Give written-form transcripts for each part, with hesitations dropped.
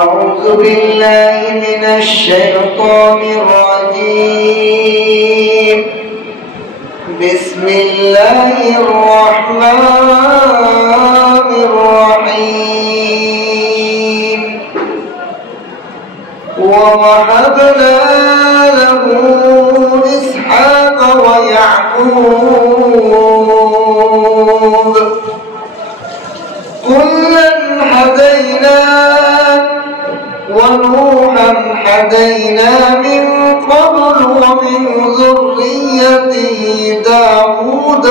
أعوذ بالله من الشيطان الرجيم. بسم الله الرحمن الرحيم. ووهبنا له إسحاق ويعقوب كلا هدينا ونوحا هدينا من قبل ومن ذريته داود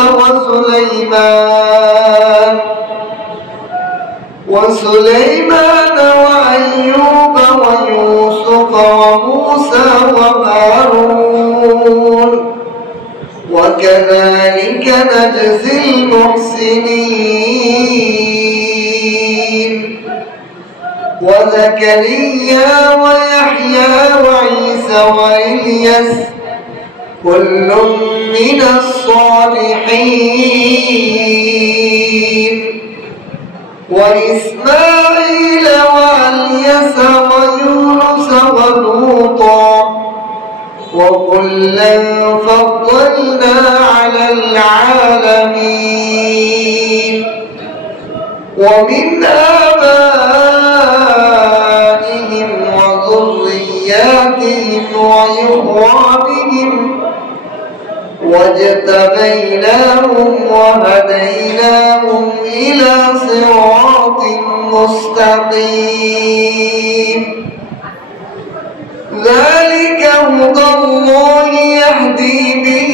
وسليمان وأيوب ويوسف وموسى وهارون وكذلك نجزي المحسنين. وزكريا ويحيى وعيسى وإلياس كل من الصالحين وإسماعيل وإلياس ويونس ولوطا وكلا فضلنا على العالمين. ومن آبائهم وذرياتهم وإخوانهم واجتبيناهم وهديناهم إلى صراط مستقيم. ذلك هدى الله يهدي به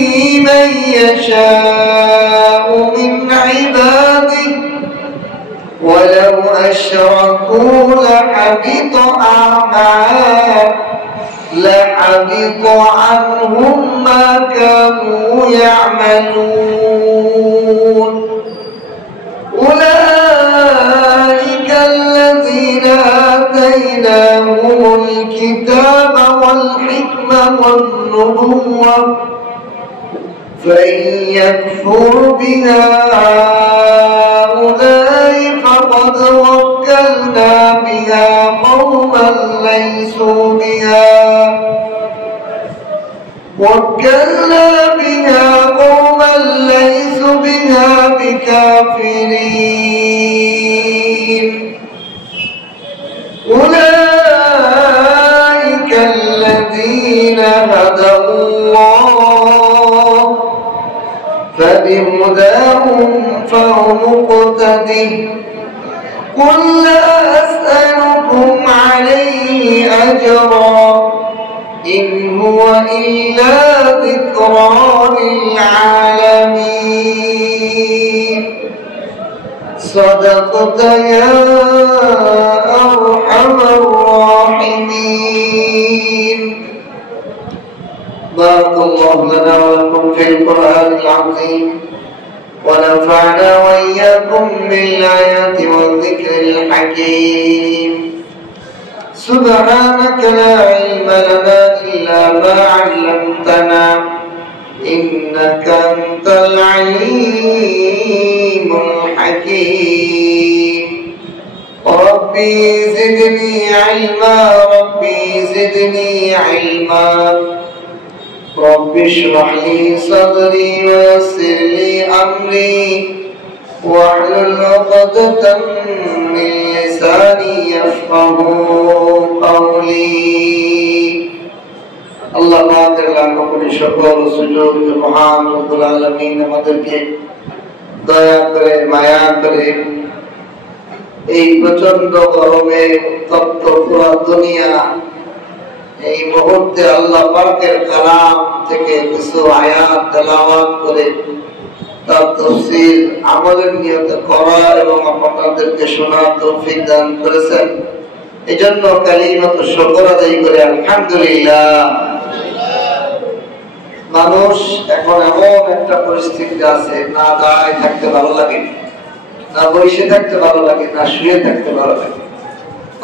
من يشاء من عباده ولو أشركوا لحبط عنهم ما كانوا يعملون. أولئك الذين آتيناهم الكتاب والحكمة والنبوة فإن يكفر بها هؤلاء فقد وكلنا بها قوما ليسوا بها بكافرين. أولئك الذين هدى الله فبهداهم فهم مقتدي. قل لا أسألكم عليه أجرا إن هو إلا ذكرى للعالمين. صدقت يا أرحم الراحمين. بارك الله لنا ولكم في القرآن العظيم ونفعنا وإياكم بالآيات والذكر الحكيم. سبحانك لا علم لنا إلا ما علمتنا إنك أنت العليم الحكيم. ربي زدني علما رب اشرح لي صدري ويسر لي أمري واحلل عقدة من لساني يفقهوا قولي. আল্লাহ পাকের লাখ কোটি শুকর ও সুজুদ মহান রব্বুল আলামিন আমাদেরকে দয়া করে মায়া করে এই প্রচন্ড গরমে উত্তপ্ত পুরো দুনিয়া এই মুহূর্তে আল্লাহ পাকের কালাম থেকে কিছু আয়াত তেলাওয়াত করে তার তাফসীর আমলের নিয়তে করা এবং আপনাদেরকে শোনার তৌফিক দান করেছেন। এজন্য কালিমাতু শুকর আদায় করে আলহামদুলিল্লাহ। মানুষ এখন এমন একটা পরিস্থিতিতে আছে, না দাঁড়ায় থাকতে ভালো লাগে, না বসে থাকতে ভালো লাগে, না শুয়ে থাকতে ভালো লাগে।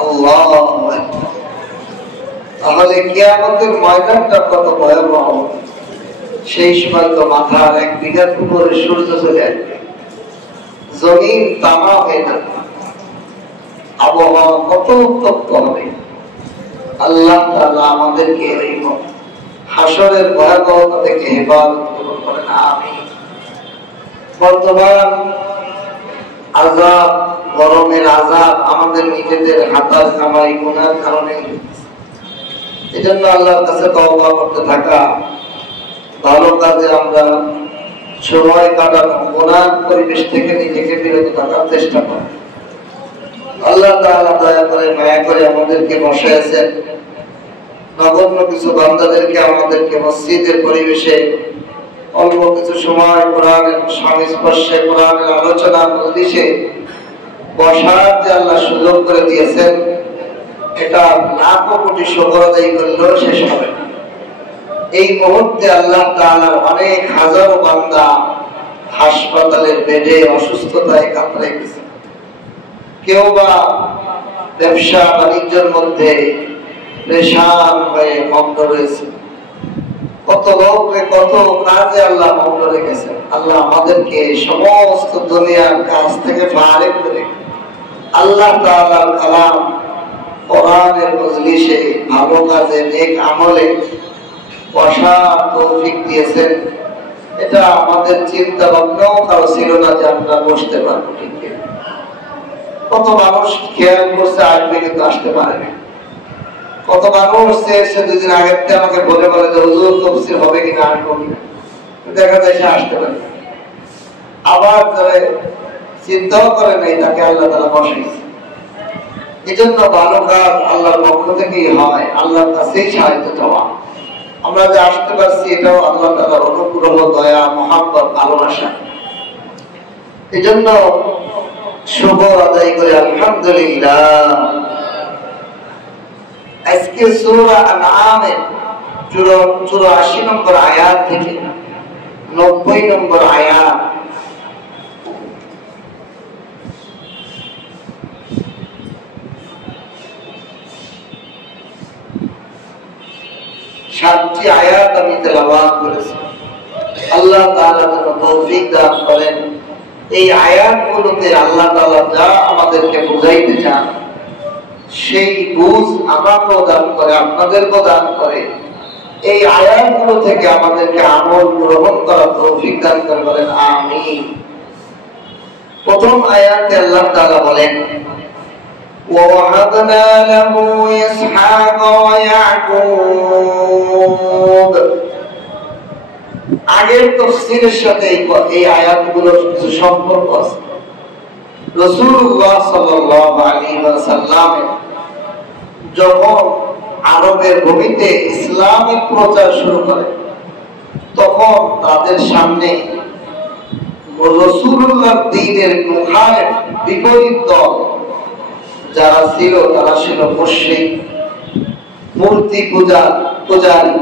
আল্লাহু আকবার। তাহলে কিয়ামতের ময়দানটা কত ভয়াবহ। সেই সময় তো মাথার 1 বিঘার উপরে সূর্য চলে আসবে, জমিন তামা হয়ে যাবে। আবহাওয়া কত উত্তপ্ত হবে। আল্লাহ তাআলা আমাদেরকে এই হাসরের ভয়াবহতা থেকে হেফাজত করুন, বলেন আমিন। বর্তমান আযাব, গরমের আযাব আমাদের নিজেদের হাতার কামাই গুনার কারণে। এজন্য আল্লাহর কাছে তওবা করতে থাকা, ভালো কাজে আমরা সময় কাটানো, গুনার পরিবেশ থেকে নিজেকে বিরত থাকার চেষ্টা করা। আল্লাহ তাআলা দয়া করে মায়া করে আমাদেরকে বসাইছেন, নগণ্য কিছু বান্দাদেরকে আমাদেরকে মসজিদের পরিবেশে অল্প কিছু সময় কোরআনের সংস্পর্শে, কোরআনের আলোচনা মজলিসে বসার যে আল্লাহ সুযোগ করে দিয়েছেন, এটা লাখো কোটি শুকর আদায় করলেও শেষ হবে না। এই মুহূর্তে আল্লাহ তাআলার অনেক হাজারো বান্দা হাসপাতালের বেডে অসুস্থতায় কাতরে গেছে। কেউ বা ব্যবসা বাণিজ্যের মধ্যে পেরেশান হয়ে মগ্ন রয়েছে। কত লোকে কত কাজে আল্লাহ মগ্ন রেখেছেন। আল্লাহ আমাদেরকে সমস্ত দুনিয়ার কাজ থেকে ফারেক করে আল্লাহ তাআলার কালাম কোরআনের মজলিসে ভালো কাজে, নেক আমলে বসার তৌফিক দিয়েছেন। এটা আমাদের চিন্তা ভাবনাও কারো ছিল না যে আমরা বসতে পারবো। ঠিক কত মানুষ খেয়াল করছে আসবে, কিন্তু আসতে পারেনি। কত মানুষ এসে দুদিন আগের থেকে আমাকে বলে বলে যে হুজুর তাফসীর হবে কিনা, আসবো কিনা, দেখা যায় সে আসতে পারে। আবার যারা চিন্তাও করে নেই, তাকে আল্লাহ তাআলা বসাইছে। এই জন্য ভালো কাজ আল্লাহর পক্ষ থেকেই হয়, আল্লাহর কাছেই সাহায্য চাওয়া। আমরা যে আসতে পারছি এটাও আল্লাহ তাআলার অনুগ্রহ, দয়া, মহব্বত, ভালোবাসা। এই জন্য শুকর আদায় করে আলহামদুলিল্লাহ। আজকে সূরা আনআমের 84 নম্বর আয়াত থেকে 90 নম্বর আয়াত, সাতটি আয়াত আমি তেলাওয়াত করেছি। আল্লাহ তাআলা যেন তৌফিক দান করেন। এই আয়াতগুলোতে আল্লাহ তাআলা যা আমাদেরকে বুঝাইতে চান সেই বুঝ আমাকেও দান করে, আপনাদেরকেও দান করে। এই আয়াতগুলো থেকে আমাদেরকে আমল গ্রহণ করার তৌফিক দান করে, বলেন আমিন। প্রথম আয়াতে আল্লাহ তাআলা বলেন وَوَهَبْنَا لَهُ إِسْحَاقَ وَيَعْقُوبَ। আগের তাফসীরের সাথে এই আয়াতগুলোর কিছু সম্পর্ক আছে। রাসূলুল্লাহ সাল্লাল্লাহু আলাইহি ওয়াসাল্লাম যখন আরবের ভূমিতে ইসলামের প্রচার শুরু করে, তখন তাদের সামনে রাসূলুল্লাহর দ্বীনের মুখালিফ বিপরীত দল যারা ছিল, তারা ছিল মুশরিক, মূর্তি পূজারী।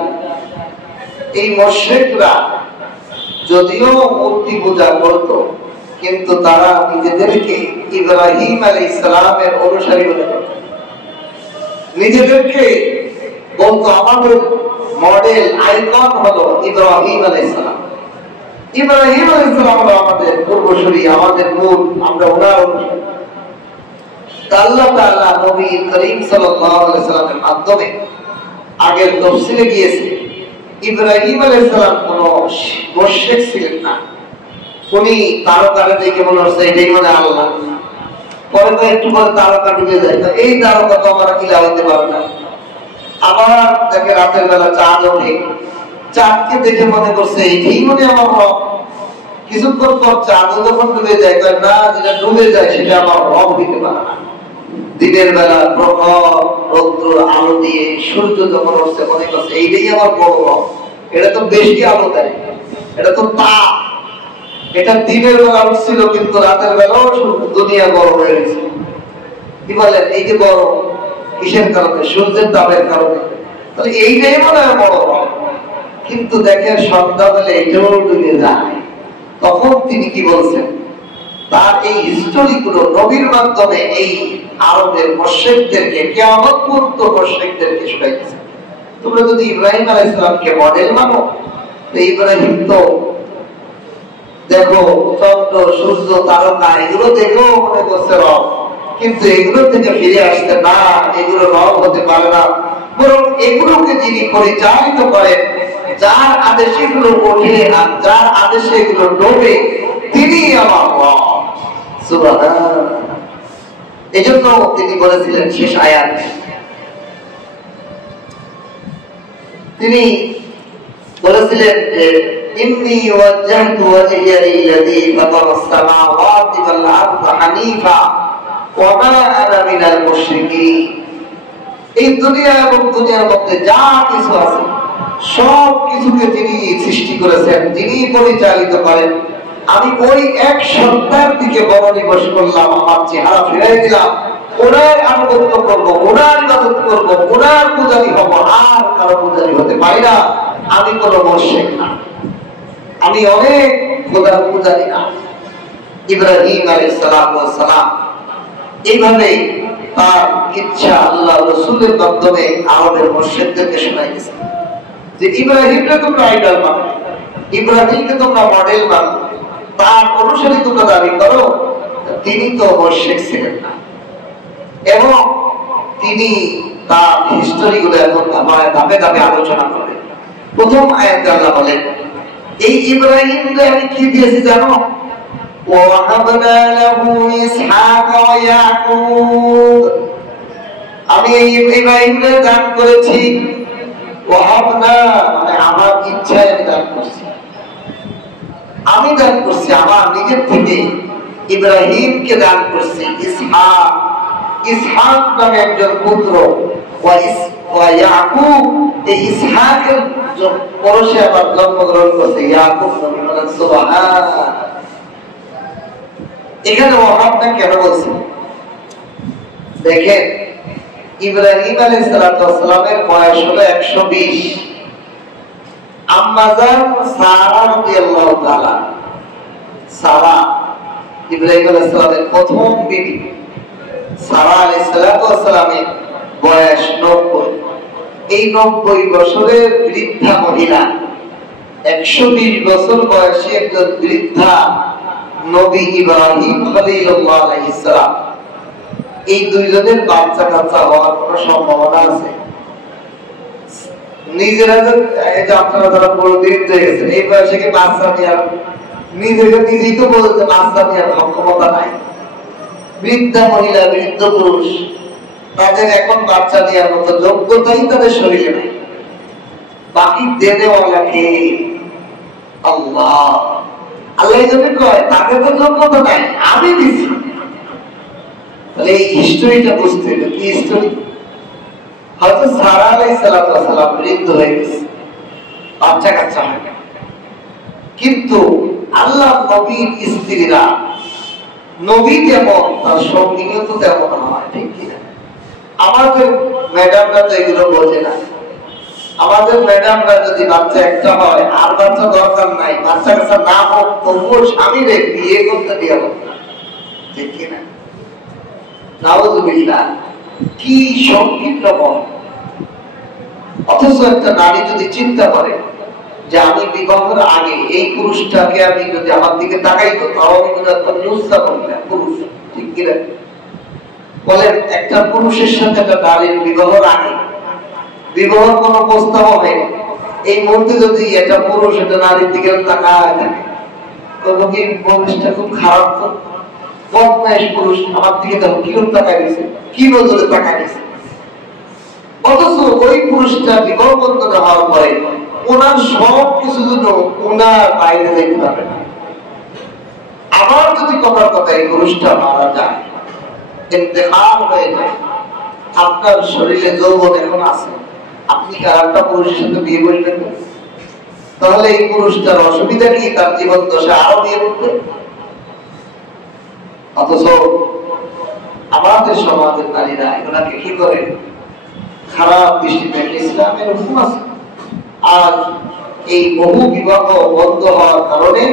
এই মুশরিকরা যদিও মূর্তি পূজা করত, কিন্তু তারা নিজেদেরকে ইব্রাহিম আলাইহিস সালামের অনুসারী বলে করত। নিজেদেরকে বলতো আমাদের মডেল, আইকন হলো ইব্রাহিম আলাইহিস সালাম। ইব্রাহিম আলাইহিস সালাম হলো আমাদের পূর্বসূরি, আমাদের মূল, আমরা ওনার অনুসারী। আল্লাহ তাআলা নবী করিম সাল্লাল্লাহু আলাইহি ওয়াসাল্লামের মাধ্যমে আগের তাফসীরে গিয়েছে। ইব্রাহিম আলাইহিস সালাম কোন মুশরিক ছিলেন না। উনি তারকারে দেখে মনে হচ্ছে এটাই মনে আল্লাহ। পরে তো একটু পরে তারকা ডুবে যায়, তো এই তারকা তো আমরা কিলা হইতে পারে না। আবার দেখে রাতের বেলা চাঁদ ওঠে, চাঁদকে দেখে মনে করছে এটাই মনে আমার রব। কিছুক্ষণ পর চাঁদ যখন ডুবে যায়, না যেটা ডুবে যায় সেটা আমার রব দিতে পারে না। দিনের বেলা প্রখর রৌদ্র আলো দিয়ে সূর্য যখন উঠছে, মনে করছে এইটাই আমার বড় রব। এটা তো বেশি আলো দেয়, এটা তো তাপ। এটা দিনের বেলা উঠছিল, কিন্তু রাতের বেলাও দুনিয়া গরম হয়ে গেছে। কি বলেন, এই যে গরম কিসের কারণে? সূর্যের তাপের কারণে। তাহলে এইটাই মনে হয় বড় রব। কিন্তু দেখেন সন্ধ্যা বেলা এটাও ডুবে যায়। তখন তিনি কি বলছেন, তার এই হিস্টোরি গুলো নবীর মাধ্যমে এই আরবের মুশরিকদেরকে, কিয়ামত পর্যন্ত মুশরিকদেরকে শুনাইতেছে। তোমরা যদি ইব্রাহিম আলাইহিস সালামকে মডেল মানো, তো ইব্রাহিম তো দেখো চন্দ্র, সূর্য, তারকা এগুলো দেখো মনে করছে রব। কিন্তু এগুলো থেকে ফিরে আসতে না, এগুলো রব হতে পারে না, বরং এগুলোকে যিনি পরিচালিত করেন, যার আদেশে এগুলো ওঠে আর যার আদেশে এগুলো ডোবে, তিনি আমার রব। সুবহানাল্লাহ। এজন্য তিনি বলেছিলেন শেষ আয়াত, তিনি বলেছিলেন যে ইন্নী ওয়াজ্জাহতু ওয়াজহিয়া লিল্লাযী ফাতারাস সামাওয়াতি ওয়াল আরদা হানিফা ওয়া মা আনা মিনাল মুশরিকিন। এই দুনিয়া এবং দুনিয়ার মধ্যে যা কিছু আছে সব কিছুকে তিনি সৃষ্টি করেছেন, তিনি পরিচালিত করেন। আমি ওই এক সত্তার দিকে মনোনিবেশ করলাম, আমার চেহারা ফিরাই দিলাম, ওনার আনুগত্য করবো, ওনার ইবাদত করবো, ওনার পূজারী হব, আর কারো পূজারী হতে পারি না। আমি কোনো মুশরিক না, আমি অনেক খোদার পূজারী না। ইব্রাহিম আলাইহিস সালাম এইভাবে তার ইচ্ছা আল্লাহ রাসূলের মাধ্যমে আরবের মুশরিকদেরকে শোনাইতেছেন যে ইব্রাহিমকে তোমরা আইডল মানো, ইব্রাহিমকে তোমরা মডেল মানো, তার অনুসারী তোমরা দাবি করো। তিনি তো মুশরিক ছিলেন না, এবং তিনি তার হিস্টোরি গুলো এখন ধাপে ধাপে আলোচনা করেন। প্রথম আয়াতে আল্লাহ বলেন, এই ইব্রাহিমকে আমি কি দিয়েছি জানো? ওয়াহাবনা লাহু ইসহাক ওয়া ইয়াকুব। আমি এই ইব্রাহিমকে দান করেছি। ওয়াহাবনা মানে আমার ইচ্ছায় আমি দান করছি, আমি দান করছি আমার নিজের থেকে। ইব্রাহিমকে দান করছি ইসহাক, ইসহাক নামে একজন পুত্র, ওয়া ইয়াকুব, এই ইসহাকের পরশে আবার জন্মগ্রহণ করছে ইয়াকুব নবী। সুবহানাল্লাহ। এখানে ওয়াহাবনা কেন বলছি দেখেন, ইব্রাহিম আলাইহিস সালামের বয়স হলো 120। আম্মাজান সারা রাদিয়াল্লাহু তাআলা, সারা ইব্রাহিম আলাইহিস সালামের প্রথম বিবি, সারা আলাইহিস সালামের বয়স 90। এই 90 বছরের বৃদ্ধা মহিলা, 120 বছর বয়সী একজন বৃদ্ধা নবী ইব্রাহিম খলিলুল্লাহ আলাইহিস সালাম, এই দুইজনের বাচ্চা কাচ্চা হওয়ার কোনো সম্ভাবনা আছে? নিজেরা আপনারা যারা বড় বৃদ্ধ হয়ে গেছেন, এই বয়সে কি বাচ্চা নেওয়ার, নিজেকে নিজেই তো বলতে বাচ্চা নেওয়ার ক্ষমতা নাই। বৃদ্ধা মহিলা, বৃদ্ধ পুরুষ, তাদের এখন বাচ্চা নেওয়ার মতো যোগ্যতাই তাদের শরীরে নেই। বাকি দেনেওয়ালা কে? আল্লাহ। আল্লাহ যখন কয় তাদের তো যোগ্যতা নাই, আমি দিচ্ছি। তাহলে এই হিস্টোরিটা বুঝতে হবে। কি হিস্টোরি? হয়তো সারা আলাইহিস সালাম বৃদ্ধ হয়ে গেছে, বাচ্চা কাচ্চা হয় না, কিন্তু আল্লাহ নবীর স্ত্রীরা, নবী যেমন তার সঙ্গীও তো তেমন হয়, ঠিক কিনা? আমাদের ম্যাডামরা তো এগুলো বোঝে না। আমাদের ম্যাডামরা যদি বাচ্চা একটা হয়, আর বাচ্চা দরকার নাই, বাচ্চা কাচ্চা না হোক তবুও স্বামীরে বিয়ে করতে দেওয়া হোক, ঠিক কিনা? নাউযুবিল্লাহ, কি সংকীর্ণ মন। অথচ একটা নারী যদি চিন্তা করে যে আমি বিবাহের আগে এই পুরুষটাকে আমি যদি আমার দিকে তাকাইতো, তাও আমি নুসরা বললাম পুরুষ, ঠিক কিনা? বলেন, একটা পুরুষের সাথে একটা নারীর বিবাহের আগে, বিবাহের কোনো প্রস্তাব হয়নি, এই মুহূর্তে যদি একটা পুরুষ একটা নারীর দিকে তাকায় থাকে, তবু কি পুরুষটা খুব খারাপ? তো বদমাইশ পুরুষ, আমার দিকে দেখো কিরকম তাকায় গেছে, কি নজরে তাকায় গেছে। অথচ ওই পুরুষটা বিবাহ বন্ধনে হওয়ার পরে ওনার সব কিছু জন্য ওনার বাইরে দেখতে পারবে না। আবার যদি কথার কথা এই পুরুষটা মারা যায়, ইন্তেকাল হয়ে যায়, আপনার শরীরে যৌবন এখন আছে, আপনি কি আরেকটা পুরুষের সাথে বিয়ে করবেন? তাহলে এই পুরুষটার অসুবিধা কি? তার জীবন দশা আরো বিয়ে করতে। অথচ আমাদের সমাজের নারীরা এগুলাকে কি করে? খারাপ দৃষ্টিতে। ইসলামের হুকুম আছে। আজ এই বহু বিবাহ বন্ধ হওয়ার কারণে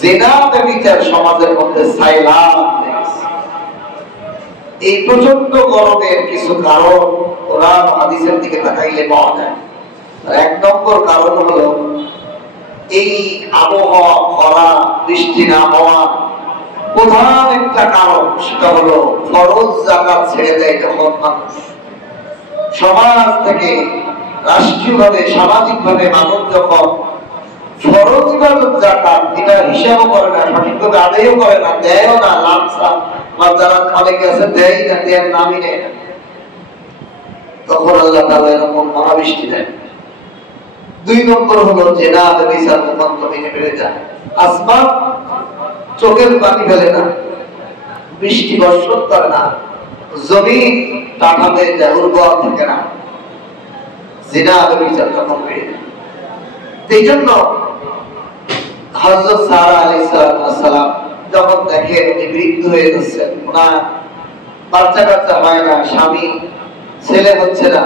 জিনা ব্যভিচার সমাজের মধ্যে সাইলাম। এই প্রচন্ড গরমের কিছু কারণ কোরআন হাদিসের দিকে তাকাইলে পাওয়া যায়। এক নম্বর কারণ হলো এই আবহাওয়া, খরা, বৃষ্টি না হওয়া, প্রধান একটা কারণ, সেটা হলো ফরজ যাকাত ছেড়ে দেয় যখন মানুষ। সমাজ থেকে রাষ্ট্রীয়ভাবে সামাজিকভাবে মানুষ যখন ফরজ ইবাদত যাকাত এটা হিসাবও করে না, সঠিকভাবে আদায়ও করে না, দেয়ও না, লামসা বা যারা অনেকে আছে দেয় না, দেয়ার নামই নেয় না, তখন আল্লাহ তাআলা এরকম মহাবৃষ্টি দেন। 2 নম্বর হলো জেনা ব্যভিচার মুকদ্দমে বেড়ে যায়। আসমান চোখের পানি ফেলে না, বৃষ্টি বর্ষণ করে না, জমিন টানা হয়ে যায়, উর্বর থাকে না, জিনা ব্যভিচার তখন বেড়ে যায়। এই জন্য হযরত সারা আলাইহিস সালাম যখন দেখেন উনি বৃদ্ধ হয়ে যাচ্ছেন, ওনার বাচ্চা কাচ্চা হয় না, স্বামী ছেলে হচ্ছে না,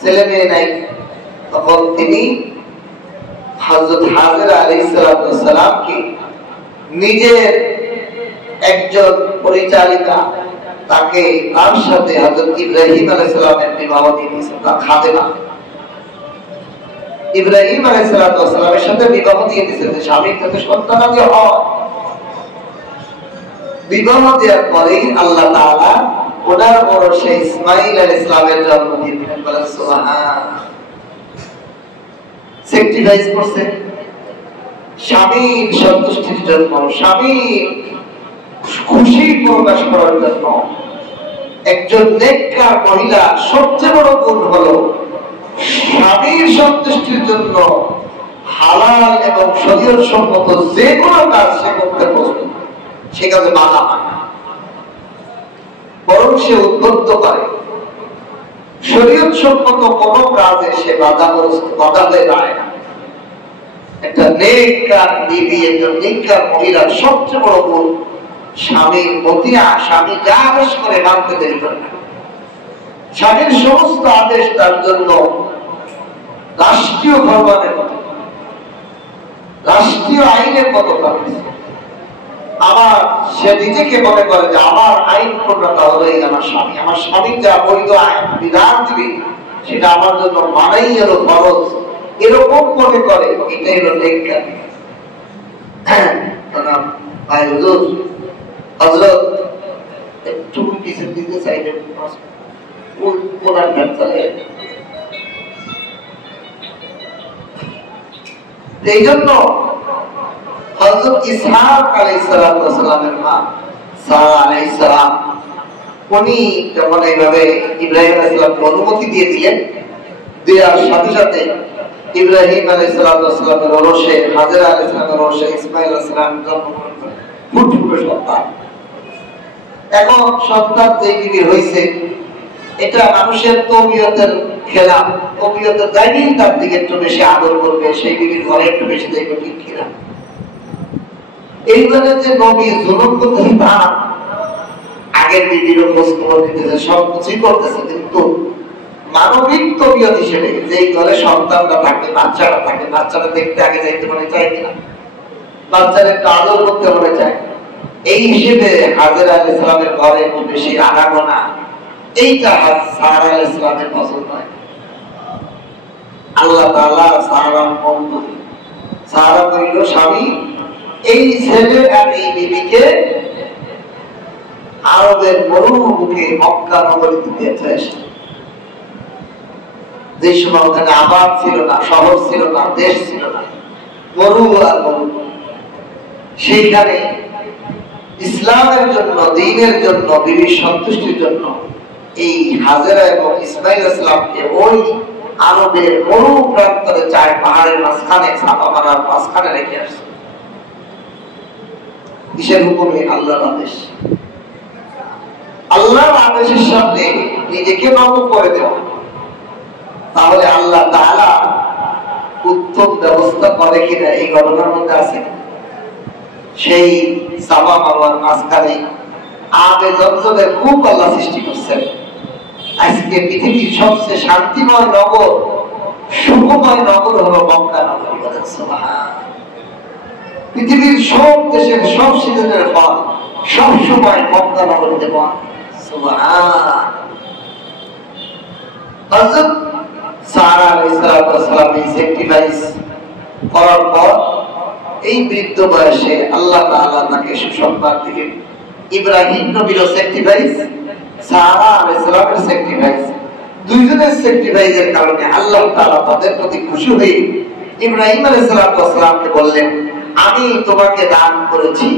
ছেলে মেয়ে নাই, তখন তিনি হযরত হাজেরা আলাইহিস সালামকে নিজের একজন পরিচারিকা, তাকে তার সাথে হযরত ইব্রাহিম আলাইহিস সালামের বিবাহ দিয়েছেন, তার খাদেমা ইব্রাহিম আলাইহিস সালামের সাথে বিবাহ দিয়ে দিয়েছেন, স্বামীর সাথে সন্তানাদি হয়। বিবাহ দেওয়ার পরেই আল্লাহ তাআলা ওনার বরসে ইসমাঈল আলাইহিস সালামের জন্ম দিয়ে দিলেন। বলেন সুবহান। স্যাক্রিফাইস করছে স্বামীর সন্তুষ্টির জন্য, স্বামীর খুশি প্রকাশ করার জন্য। একজন নেককার মহিলা সবচেয়ে বড় গুণ হলো স্বামীর সন্তুষ্টির জন্য হালাল এবং শরীয়ত সম্মত যে কোনো কাজ সে করতে প্রস্তুত, সে কাজে বাধা পায় না, বরং সে উদ্বুদ্ধ করে। শরীয়ত সম্মত কোনো কাজে সে বাধা হয়ে দাঁড়ায় না। একটা নেককার বিবি, একজন নেককার মহিলার সবচেয়ে বড় গুণ স্বামীর মতিয়া, স্বামী যা আদেশ করে মানতে দেরি করে না। স্বামীর সমস্ত আদেশ তার জন্য রাষ্ট্রীয় ফরমানের মতো, রাষ্ট্রীয় আইনের মতো। আমার সে নিজেকে মনে করে যে আমার আইন প্রণেতা হলো আমার স্বামী, আমার স্বামী যা বৈধ আইন বিধান দিবে সেটা আমার জন্য মানাই হলো ফরজ, এরকম মনে করে। এটাই হলো নেককার। ভাই হুজুর, হযরত একটু পিছন দিতে চাইলেন, কোরআন চলে। এই জন্য হযরত ইসহাক আলাইহিস সালামের মা সারা আলাইহিস সালাম, উনি যখন এইভাবে ইব্রাহিম আলাইহিস সালামকে অনুমতি দিয়ে দিলেন, দেওয়ার সাথে সাথে ইব্রাহিম আলাইহিস সালামের ওরসে, হাজেরা আলাইহিস সালামের ওরসে ইসমাঈল আলাইহিস সালাম জন্মগ্রহণ করেন, ফুটফুটে সন্তান। এখন সন্তান যে বিবি হয়েছে, এটা মানুষের তবিয়তের খেলা, তবিয়তের যাইনি তার দিকে একটু বেশি আদর করবে, সেই বিবির ঘরে একটু বেশি দেখবে, ঠিক কিনা? এইবারে যে নবী জুলুম করতেছে, তা আগের বিবিরও খোঁজ খবর দিতেছে, সব কিছুই করতেছে, কিন্তু মানবিক তবিয়ত হিসেবে যেই ঘরে সন্তানটা থাকে, বাচ্চাটা থাকে, বাচ্চাটা দেখতে আগে যাইতে মনে চায় কিনা, বাচ্চার একটু আদর করতে মনে চায়, এই হিসেবে হাজেরা আলাইহিস সালামের ঘরে একটু বেশি আনাগোনা, এইটা সারা আলাইহিস সালামের পছন্দ হয়। আল্লাহ তাআলা সারার বন্ধু, সারা কইল স্বামী, এই ছেলে আর এই বিবিকে আরবের মরুভূমিকে মক্কা নগরীতে পেয়েছে। যে সময় ওখানে আবাদ ছিল না, শহর ছিল না, দেশ ছিল না, মরু আর মরু, সেইখানে ইসলামের জন্য, দ্বীনের জন্য, বিবির সন্তুষ্টির জন্য এই হাজেরা এবং ইসমাঈল আলাইহিস সালামকে ওই আরবের মরু প্রান্তরে, 4 পাহাড়ের মাঝখানে, ছাপা মারার মাঝখানে রেখে আসছে। কিসের হুকুমে? আল্লাহর আদেশ। আল্লাহর আদেশের সামনে নিজেকে নত করে দেওয়া। তাহলে আল্লাহ তাআলা উত্তম ব্যবস্থা করে কিনা এই ঘটনার মধ্যে আছে। সেই সাফা মারওয়ার মাঝখানে আবে জমজমের কূপ আল্লাহ সৃষ্টি করছেন। আজকে পৃথিবীর সবচেয়ে শান্তিময় নগর, সুখময় নগর হলো মক্কা নগরী। বলেন সুবহান। পৃথিবীর সব দেশের সব সিজনের ফল সব সময় মক্কা নগরীতে পাওয়া। সুবহান। হযরত সারা আলাইহিস সালাম এই স্যাক্রিফাইস করার পর এই বৃদ্ধ বয়সে আল্লাহ তাআলা তাকে সুসংবাদ দিলেন। ইব্রাহিম নবীর স্যাক্রিফাইস, সারা আলাইহিস সালামের স্যাক্রিফাইস, দুইজনের স্যাক্রিফাইসের কারণে আল্লাহ তাআলা তাদের প্রতি খুশি হয়ে ইব্রাহিম আলাইহিস সালামকে বললেন, আমি তোমাকে দান করেছি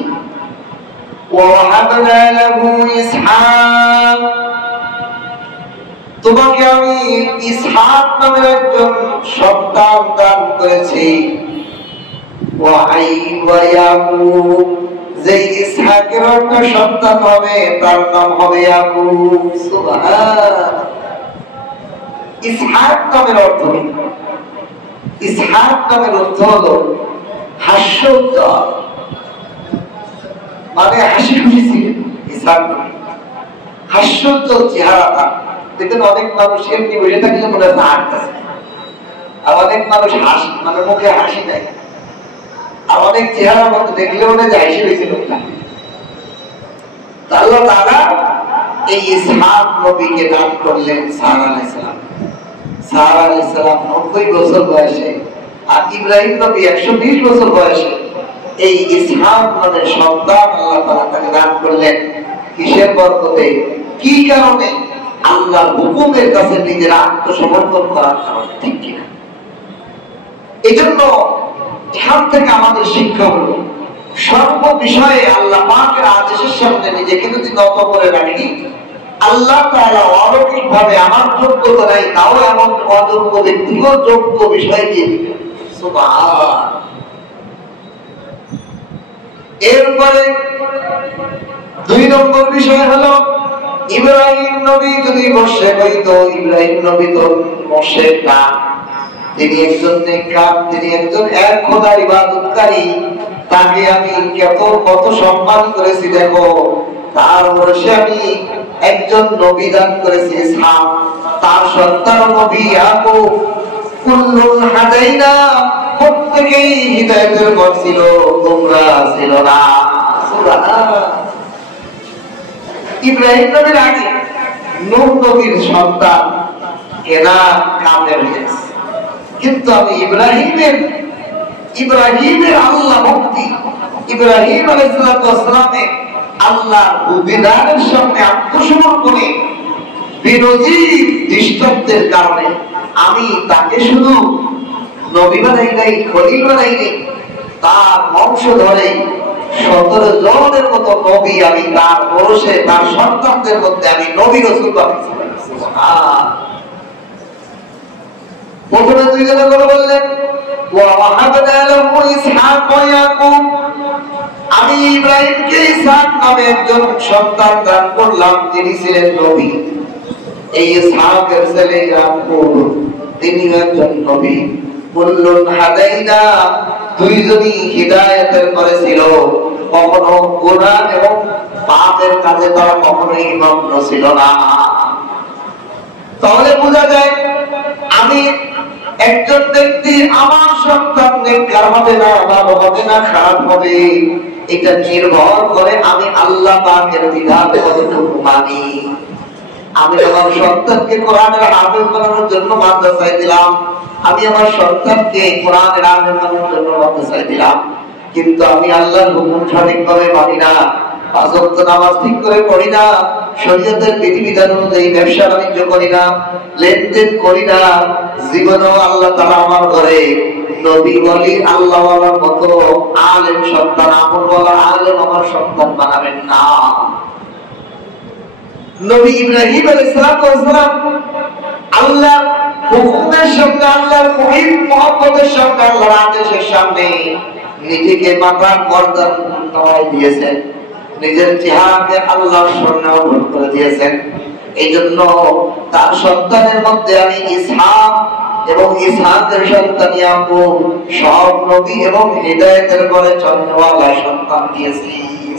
ওয়াহাবনা লাহু ইসহাক, তোমাকে আমি ইসহাক নামের একজন সন্তান দান করেছি। ওয়া ইয়াকুব, যে ইসহাকের একটা সন্তান হবে তার নাম হবে ইয়াকুব। সুবহান। ইসহাক নামের অর্থ কি? ইসহাক নামের অর্থ হলো হাস্যোজ্জ্বল, মানে হাসি খুশি ছিলেন ইসহাক। হাস্যোজ্জ্বল চেহারাটা দেখেন, অনেক মানুষ এমনি বসে থাকলে মনে হয় হাসতেছে, আর অনেক মানুষ হাসি মানে মুখে হাসি দেয়, আর অনেক চেহারার মধ্যে দেখলে মনে হয় হাসি হয়েছে লোকটা। আল্লাহ তাআলা এই ইসহাক নবীকে দান করলেন সারা আলাইহিস সালাম। সারা আলাইহিস সালাম 90 বছর বয়সে, আর ইব্রাহিম নবী 120 বছর বয়সে এই ইসহাক নামের সন্তান আল্লাহ তাআলা তাকে দান করলেন। কিসের বরকতে? কি কারণে? আল্লাহর হুকুমের কাছে নিজের আত্মসমর্পণ করার কারণে। ঠিক কিনা? এই জন্য এখান থেকে আমাদের শিক্ষা হলো, সর্ব বিষয়ে আল্লাহ পাকের আদেশের সামনে নিজেকে যদি নত করে রাখি, আল্লাহ তাআলা অলৌকিক ভাবে আমার যোগ্যতা নাই তাও এমন অযোগ্য ব্যক্তিও যোগ্য বিষয় দিয়ে দিবেন। সুবহান। এরপরে 2 নম্বর বিষয় হলো, ইব্রাহিম নবী যদি মুশরিক হইতো, ইব্রাহিম নবী তো মুশরিক না, তিনি একজন নেককার, তিনি একজন এক খোদার ইবাদতকারী। তাকে আমি কত সম্মান করেছি দেখো, তার বয়সে আমি একজন নবী দান করেছি ইসহাক, তার সন্তান নবী ইয়াকুব। কুল্লুন হাদাইনা, প্রত্যেকেই হিদায়াতের পথ ছিল, গোমরাহ ছিল না। সুবহানাল্লাহ। ইব্রাহিম নবীর আগে নূহ নবীর সন্তান কেনান কাফের হয়েছে, কিন্তু আমি ইব্রাহিমের আল্লাহ ভক্তি, ইব্রাহিম আলাইহিস সালামের আল্লাহর বিধানের সামনে আত্মসমর্পণে বিনজির দৃষ্টান্তের কারণে আমি তাকে শুধু নবী বানাই নাই, খলিল বানাই নাই, তার বংশ ধরে 17 জনের মতো নবী আমি তার বংশে, তার সন্তানদের মধ্যে আমি নবী রাসূল বানাইছি। প্রথমে 2 জনে করে বললেন, ওয়া ওয়াহাবনা লাহু ইসহাক ওয়া ইয়াকুব, আমি ইব্রাহিমকে ইসহাক নামে একজন সন্তান দান করলাম, তিনি ছিলেন নবী। এই ইসহাকের ছেলে ইয়াকুব, তিনি একজন নবী। কুল্লুন হাদাইনা, 2 জনই হিদায়াতের করেছিল, কখনো গুনাহ এবং পাপের কাজে তারা কখনোই মগ্ন ছিল না। তাহলে বোঝা যায়, আমি একজন ব্যক্তি, আমার সন্তান নেককার হবে না, ভালো হবে না, খারাপ হবে, এটা নির্ভর করে আমি আল্লাহ পাকের বিধান কতটুকু মানি। আমি আমার সন্তানকে কোরআনের হাফেজ বানানোর জন্য মাদ্রাসায় দিলাম, আমি আমার সন্তানকে কোরআনের হাফেজ বানানোর জন্য মাদ্রাসায় দিলাম, কিন্তু আমি আল্লাহর হুকুম সঠিকভাবে মানি না, 5 ওয়াক্ত নামাজ ঠিক করে পড়ি না, শরীয়তের বিধিবিধান অনুযায়ী ব্যবসা বাণিজ্য করি না, লেনদেন করি না, জীবনেও আল্লাহ তাআলা আমার ঘরে নবী ওয়ালি আল্লাহ ওয়ালার মতো আলেম সন্তান, আপন ওয়ালা আলেম আমার সন্তান বানাবেন না। নবী ইব্রাহিম আলাইহিস সালাম আল্লাহর হুকুমের সামনে, আল্লাহর মুহাব্বতের সামনে, আল্লাহর আদেশের সামনে নিজেকে মাথার মর্যাদা দিয়েছেন, নিজের চেহারাকে আল্লাহর সামনে অর্পণ করে দিয়েছেন। এই জন্য তার সন্তানের মধ্যে আমি ইসহাক এবং ইসহাকের সন্তান ইয়াকুব সব নবী এবং হিদায়াতের পরে চন্দ্রওয়ালা সন্তান দিয়েছি।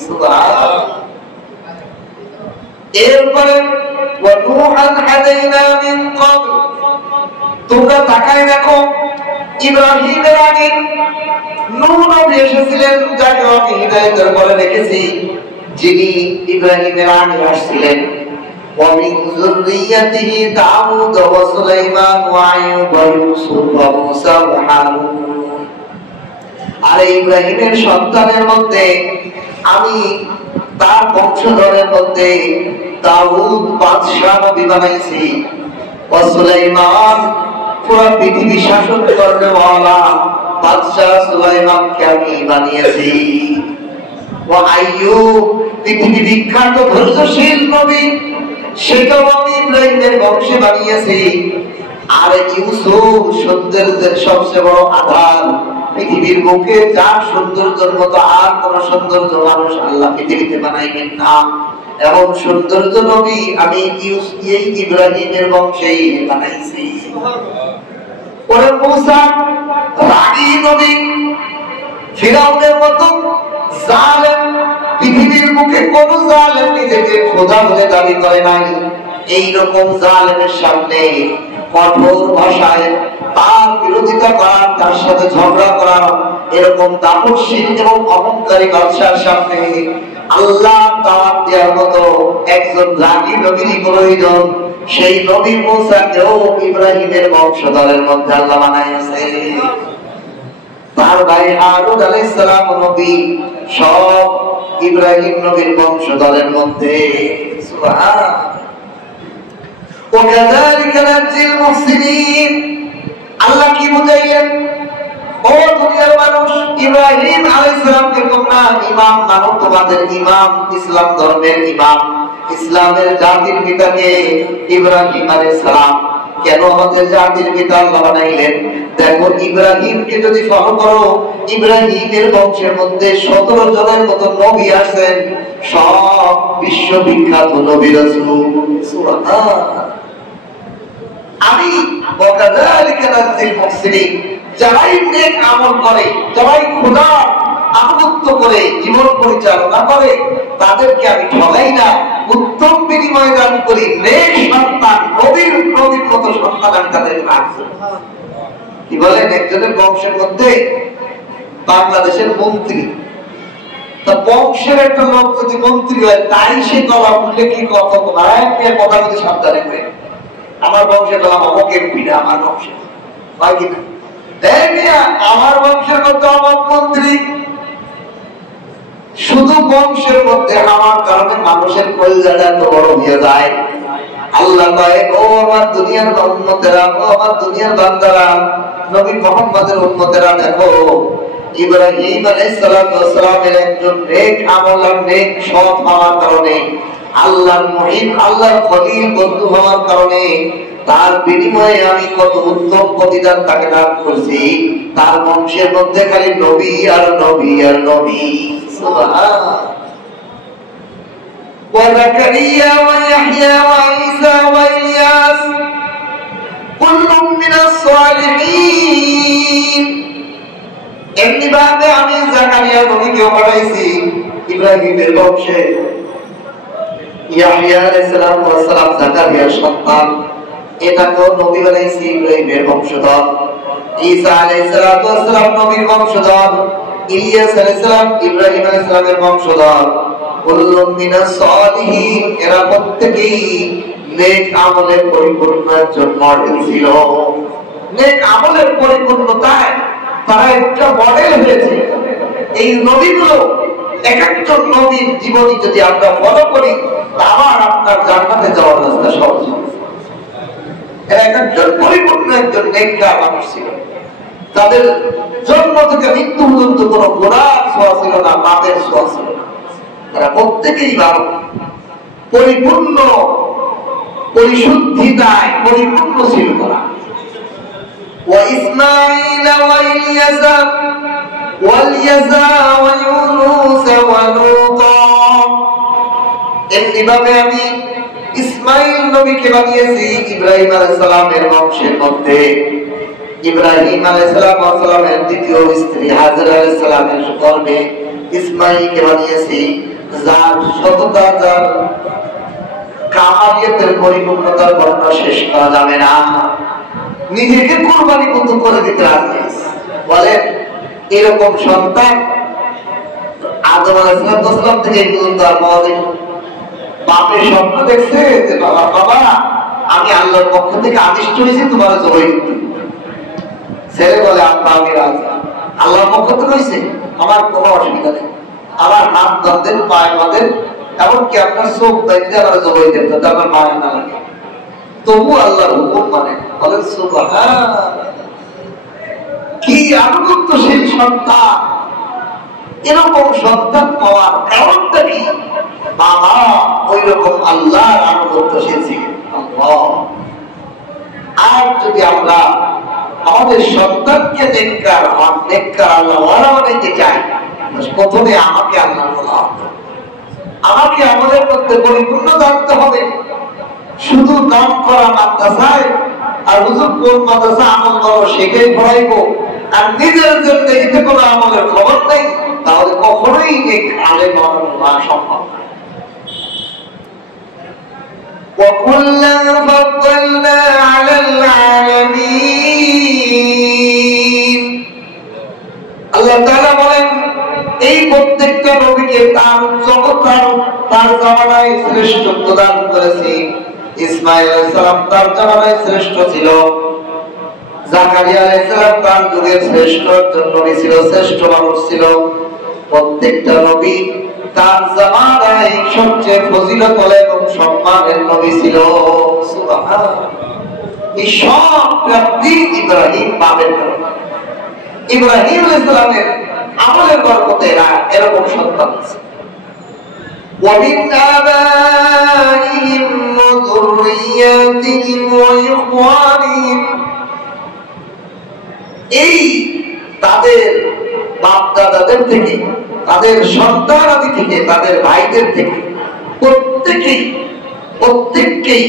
সুবহানাল্লাহ। এরপরে ওয়া নূহান হাদাইনা মিন ক্বাবল, তোমরা তাকায় দেখো, ইব্রাহিমের আগে নূহ নবী এসেছিলেন, যাকে আমি হিদায়াতের পরে রেখেছি, যিনি ইব্রাহিমের আগে আসছিলেন। ওয়া মিন যুররিয়াতিহি দাউদ ওয়া সুলাইমান ওয়া আইয়ুব ওয়া ইউসুফ ওয়া মূসা ওয়া হারুন। আর ইব্রাহিমের সন্তানের মধ্যে আমি তার বংশধরের মধ্যে দাউদ বাদশাহ নবী বানাইছি, ও সুলাইমান পুরো পৃথিবী শাসন করতে ওয়ালা বাদশাহ সুলাইমানকে আমি বানিয়েছি, ও আইয়ুব পৃথিবী বিখ্যাত ধৈর্যশীল নবী, সেটাও আমি ইব্রাহিমের বংশে বানিয়েছি। আর ইউসুফ সৌন্দর্যের সবচেয়ে বড় আধার, পৃথিবীর বুকে যার সৌন্দর্যের মতো আর কোন সৌন্দর্য মানুষ আল্লাহ পৃথিবীতে বানাইবেন না, এবং সৌন্দর্য নবী আমি এই ইব্রাহিমের বংশেই বানাইছি। ওরে মূসা রাগী নবী, ফিরাউনের মতো জালেম, পৃথিবীর মুখে কোন জালেম নিজেকে খোদা বলে দাবি করে নাই। এইরকম জালেমের সামনে কঠোর ভাষায় তার বিরোধিতা করা, তার সাথে ঝগড়া করা, এরকম দাপটশীল এবং অহংকারী বাদশার সামনে আল্লাহ দাওয়াত দেওয়ার মতো একজন রাগী নবীর প্রয়োজন। সেই নবী মূসাকেও ইব্রাহিমের বংশধরের মধ্যে আল্লাহ বানাইছে। তার ভাই হারুন আলাইহিস সালাম নবী, সব ইব্রাহিম নবীর বংশধরের মধ্যে। সুবহানাল্লাহ। وكذلك نجزي المحسنين। আল্লাহ কি বুঝাইলেন? ও দুনিয়ার মানুষ, ইব্রাহিম আলাইহিস সালামকে তোমরা ইমাম মানো, তোমাদের ইমাম, ইসলাম ধর্মের ইমাম, ইসলামের জাতির পিতাকে ইব্রাহিম আলাইহিস সালাম কেন আমাদের জাতির পিতা আল্লাহ বানাইলেন? দেখো, ইব্রাহিমকে যদি ফলো করো, ইব্রাহিমের বংশের মধ্যে 17 জনের মতো নবী আছেন, সব বিশ্ববিখ্যাত নবী রাসূল। সুবহানাল্লাহ। আমি ওয়াকাযালিকা নাজিল মুহসিনিন, যারাই নেক আমল করে, যারাই খোদার আনুগত্য করে জীবন পরিচালনা করে, তাদেরকে আমি ঠগাই না, উত্তম বিনিময় দান করি। নেক সন্তান, নবীর মতো সন্তান আমি তাদের রাখছি। কি বলেন? একজনের বংশের মধ্যে বাংলাদেশের মন্ত্রী, তা বংশের একটা লোক যদি মন্ত্রী হয়, তাই সে গলা খুললে কি কথা যদি সাবধানে করে, আমার বংশের গলা অমকের পিঠা, আমার বংশে হয় কিনা? আমার বংশের মধ্যে অমক মন্ত্রী, শুধু বংশের মধ্যে আমার কারণে মানুষের কলিজাটা এত বড় হয়ে যায়। আল্লাহ কয়, ও আমার দুনিয়ার উম্মতেরা, ও আমার দুনিয়ার বান্দারা, নবী মুহাম্মদের উম্মতেরা, দেখো ইব্রাহিম আলাইহিস সালামের একজন নেক আমলার, নেক সৎ হওয়ার কারণে, আল্লাহর মুহিব, আল্লাহর খলিল বন্ধু হওয়ার কারণে তার বিনিময়ে আমি কত উত্তম প্রতিদান তাকে দান করছি। তার বংশের মধ্যে খালি নবী আর নবী আর নবী। সুবহানাল্লাহ। وزكريا ويحيى وعيسى وإلياس كل من الصالحين। এমনি ভাবে আমি জাকারিয়া নবীকে পাঠাইছি ইব্রাহিমের বংশে। ইয়াহইয়া আলাইহিস সালাম জাকারিয়ার সন্তান, এটাকেও নবী বানাইছি ইব্রাহিমের বংশধর। ঈসা আলাইহিস সালাম নবীর বংশধর। ইলিয়াস আলাইহিস সালাম ইব্রাহিম আলাইহিস সালামের বংশধর। কুল্লুম মিনাস সালিহিন, এরা প্রত্যেকেই নেক আমলের পরিপূর্ণ একজন মডেল ছিল। নেক আমলের পরিপূর্ণতায় তারা একটা মডেল হয়েছে। এই নবীগুলো, এক একজন নবীর জীবনী যদি আমরা ফলো করি, আবার আপনার জান্নাতে যাওয়ার রাস্তা সহজ হবে। এরা এক একজন পরিপূর্ণ একজন নেককার মানুষ ছিল। তাদের জন্ম থেকে মৃত্যু পর্যন্ত কোনো গুনার ছোঁয়া ছিল না, পাপের ছোঁয়া ছিল না। তারা প্রত্যেকেই ভালো, পরিপূর্ণ পরিশুদ্ধিতায় পরিপূর্ণ ছিল তারা। وإسماعيل وإلياسا واليسع ويونس ولوطا। এমনি ভাবে আমি ইসমাইল নবীকে বানিয়েছি ইব্রাহিম আলাইহিস সালামের বংশের মধ্যে। ইব্রাহিম আলাইহিস সালামের দ্বিতীয় স্ত্রী হাজরা আলাইহিস সালামের গর্ভে ইসমাইলকে বানিয়েছি, যার সততা, যার কামালিয়াতের পরিপূর্ণতার বর্ণনা শেষ করা যাবে না। নিজেকে কুরবানি কিন্তু করে দিতে রাজি। বলেন, এরকম সন্তান আদম আলাইহিস সালাম থেকে পর্যন্ত আর পাওয়া যায়। বাপের স্বপ্ন দেখছে যে বাবা আমি আল্লাহর পক্ষ থেকে আদিষ্ট হয়েছি তোমার জবাই দিতে। ছেলে বলে আব্বা আমি রাজি। আল্লাহর পক্ষ থেকে হয়েছে, আমার কোনো অসুবিধা নেই, আমার হাত বাঁধেন, পায়ে বাঁধেন, এমনকি আপনার চোখ বাইতে আমার জবাই দেন, তাতে আমার মায়া না লাগে, তবু আল্লাহর হুকুম মানে। বলেন সুবহান। কি আনুগত্যশীল সন্তান! এরকম সন্তান পাওয়ার কারণটা কি? বাবা ওই রকম আল্লাহর আনুগত্যশীল ছিলেন। আর যদি আমরা আমাদের সন্তানকে নেককার আল্লাহ ওয়ালা বানাইতে চাই, প্রথমে আমাকে আল্লাহ বলা হবে, আমাকে আমাদের মধ্যে পরিপূর্ণ জানতে হবে। শুধু নাম করা মাদ্রাসায় আর হুজুর কোন মাদ্রাসা আমল করো সেটাই পড়াইবো, আর নিজের জন্য এতে কোনো আমলের খবর নেই, তাহলে কখনোই এই আলেম হওয়া সম্ভব না। وَكُلًّا فَضَّلْنَا عَلَى الْعَالَمِينَ। আল্লাহ তাআলা বলেন এই প্রত্যেকটা নবীকে তার তার জামানায় শ্রেষ্ঠ প্রদান করেছি। ইসমাঈল আলাইহিস সালাম তার জামানায় শ্রেষ্ঠ ছিল, জাকারিয়া আলাইহিস সালাম তার যুগের শ্রেষ্ঠ নবী ছিল, শ্রেষ্ঠ মানুষ ছিল। প্রত্যেকটা নবী তার জামানায় সবচেয়ে ফজিলতওয়ালা এবং সম্মানের নবী ছিল। সুবহানাল্লাহ। এই সব প্রাপ্তি ইব্রাহিম বাবের কারণে। ইব্রাহিম আলাইহিস সালামের আমলের বরকতে এরা এরকম সন্তান আছে। وَمِنْ آبَائِهِمْ وَذُرِّيَّاتِهِمْ وَإِخْوَانِهِمْ। এই তাদের বাপ দাদাদের থেকে, তাদের সন্তানাদি থেকে, তাদের ভাইদের থেকে প্রত্যেককেই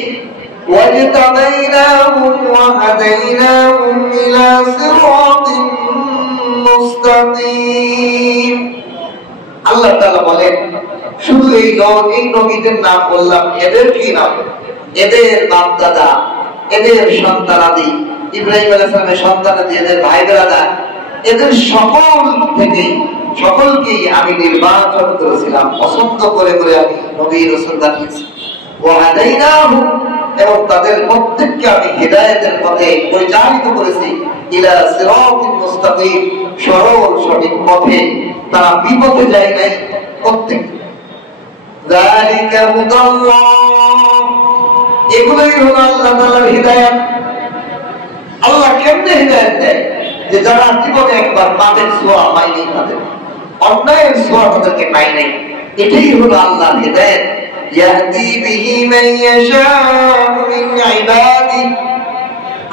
وَاجْتَبَيْنَاهُمْ وَهَدَيْنَاهُمْ إِلَى صِرَاطٍ মুস্তাকিম। আল্লাহ তাআলা বলেন শুধু এই নবীদের নাম বললাম, এদের কি নাম? এদের বাপ দাদা, এদের সন্তানাদি, ইব্রাহিম আলাইহিস সালামের সন্তানাদি, এদের ভাই বেরাদা, এদের সকলকেই আমি নির্বাচন করেছিলাম, পছন্দ করে করে আমি নবী রাসূল বানিয়েছি। ওয়াহাদাইনাহুম, এবং তাদের প্রত্যেককে আমি হিদায়াতের পথে পরিচালিত করেছি। ইলা সিরাতিন মুস্তাকিম, সরল সঠিক পথে, তারা বিপথে যায় নাই। প্রত্যেক যালিকা হুদাল্লাহ, এগুলোই হলো আল্লাহ তাআলার হিদায়াত। আল্লাহ কেমনে হিদায়াত দেয়? যে যারা জীবনে একবার পাপের ছোঁয়া পায়নি, তাদের অন্যায়ের ছোঁয়া তাদেরকে পায় নাই, এটাই হলো আল্লাহর হিদায়াত। ইয়াহদি বিহি মান ইয়াশাউ মিন ইবাদি,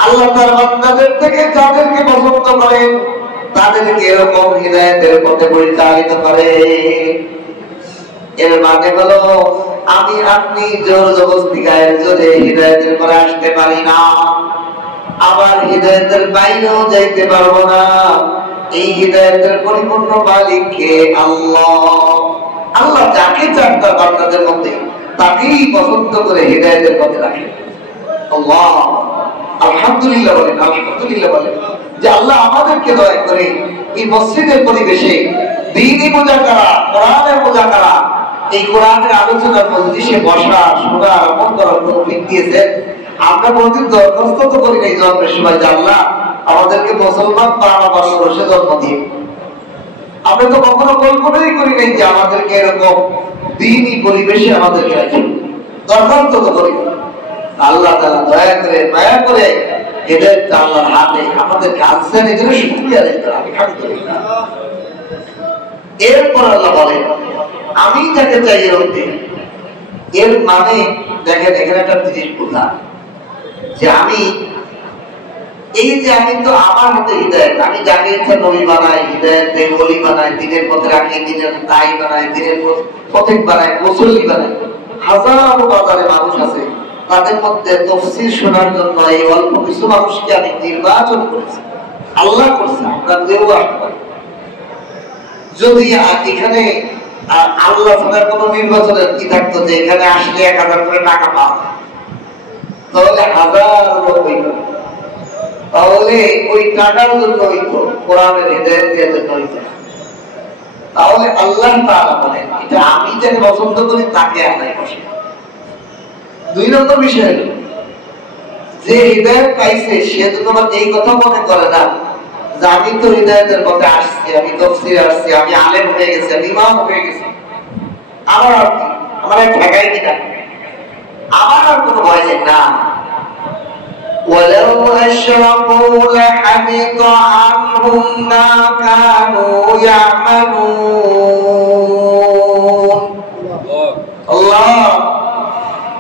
আল্লাহ তার বান্দাদের থেকে যাদেরকে পছন্দ করেন তাদেরকে এরকম হিদায়াতের পথে পরিচালিত করে। এর মানে হলো আমি আপনি জোর জবরদস্তি গায়ের জোরে হিদায়াতের পরে আসতে পারি না, আবার হিদায়াতের বাইরেও যাইতে পারবো না। এই হিদায়াতের পরিপূর্ণ মালিক কে? আল্লাহ। আল্লাহ যাকে চান তার বান্দাদের মধ্যে তাকেই পছন্দ করে হিদায়াতের পথে রাখেন। আল্লাহ আলহামদুলিল্লাহ বলেন, আলহামদুলিল্লাহ বলেন যে আল্লাহ আমাদেরকে দয়া করে এই মসজিদের পরিবেশে দ্বীনি মুজাকারা, কোরআনের মুজাকারা, এই কোরআনের আলোচনার মজলিসে বসা, শোনা, আমল করার তৌফিক দিয়েছেন। আমরা কোনদিন দরখাস্ত তো করি নাই জন্মের সময় যে আল্লাহ আমাদেরকে মুসলমান বানাবার বর্ষে জন্ম দিয়ে। আমরা তো কখনো কল্পনাই করি নাই যে আমাদেরকে এরকম দ্বীনি পরিবেশে আমাদেরকে রাখেন, দরখাস্ত তো করি। আল্লাহ তাআলা দয়া করে মায়া করে হিদায়াতটা আল্লাহর হাতে আমাদেরকে আনছেন, এজন্য শুকরিয়া আদায় করি, আলহামদুলিল্লাহ। এরপর আল্লাহ বলেন আমি যাকে চাই এরকম। এর মানে দেখেন এখানে একটা জিনিস বোঝা যে আমি এই যে আমি তো আমার হাতে হিদায়াত, আমি যাকে ইচ্ছা নবী বানাই, হিদায়াত দেই, ওলি বানাই, দিনের পথে রাখি, দিনের দায়ী বানাই, দিনের পথিক বানাই, মুসল্লি বানাই। হাজারো বাজারে মানুষ আছে, তাদের মধ্যে তাফসীর শোনার জন্য এই অল্প কিছু মানুষকে আমি নির্বাচন করেছি, আল্লাহ করছে। আমরা কেউ আসতে পারি যদি এখানে আল্লাহ ছাড়া কোনো নির্বাচনের কি থাকতো যে এখানে আসলে 1000 করে টাকা পাওয়া, তাহলে হাজার লোক হইত, তাহলে ওই টাকার জন্য হইতো, কোরআনের হিদায়াতের জন্য হইতো। তাহলে আল্লাহ তাআলা বলেন এটা আমি যাকে পছন্দ করি তাকে আল্লাহ বসে। 2 নম্বর বিষয় যে হিদায়াত পাইছে সে তো তোমার এই কথা মনে করে না যে আমি তো হৃদায়তের পথে আসছি, আমি তাফসীরে আসছি, আমি আলেম হয়ে গেছি, আমি ইমাম হয়ে গেছি, আমার আর কি, আমার ঠেকাই কিনা, আমার আর কোনো ভয় নেই না। ولو أشركوا لحبط عنهم ما كانوا يعملون الله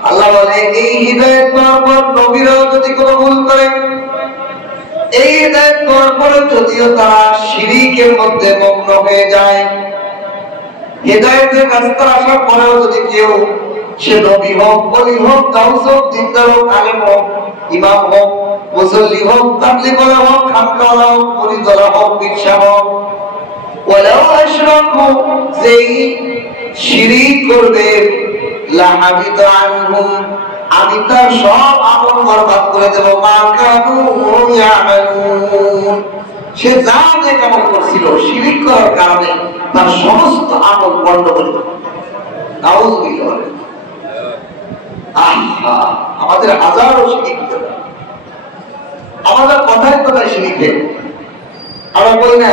আল্লাহ বলে এই হিদায়াত পাওয়ার পর নবীরাও যদি কোনো ভুল করে, এই হিদায়াত পাওয়ার পরে যদিও তারা শিরকের মধ্যে মগ্ন হয়ে যায়, হিদায়াতের রাস্তা আসার পরেও যদি কেউ, সে নবী হোক, ওলি হোক, গাউস হোক, দিনদার হোক, আলেম হোক, ইমাম হোক, মুসল্লি হোক, তাবলীগওয়ালা হোক, খানকাওয়ালা হোক, মুরিদওয়ালা হোক, পীরসাহ হোক, ওয়ালাউ আশরাকু, যেই শিরক করবে, লাহাবিত আনহুম, আমি তার সব আমল বরবাদ করে দেব, মা কানু ইয়ামালুন, সে যা নেক আমল করছিল শিরক করার কারণে তার সমস্ত আমল বন্ধ করে দেব। নাউযুবিল্লাহ। আহা, আমাদের হাজারো শিরক করে, আমাদের কথায় কথায় শিরক করে। আমরা বলি না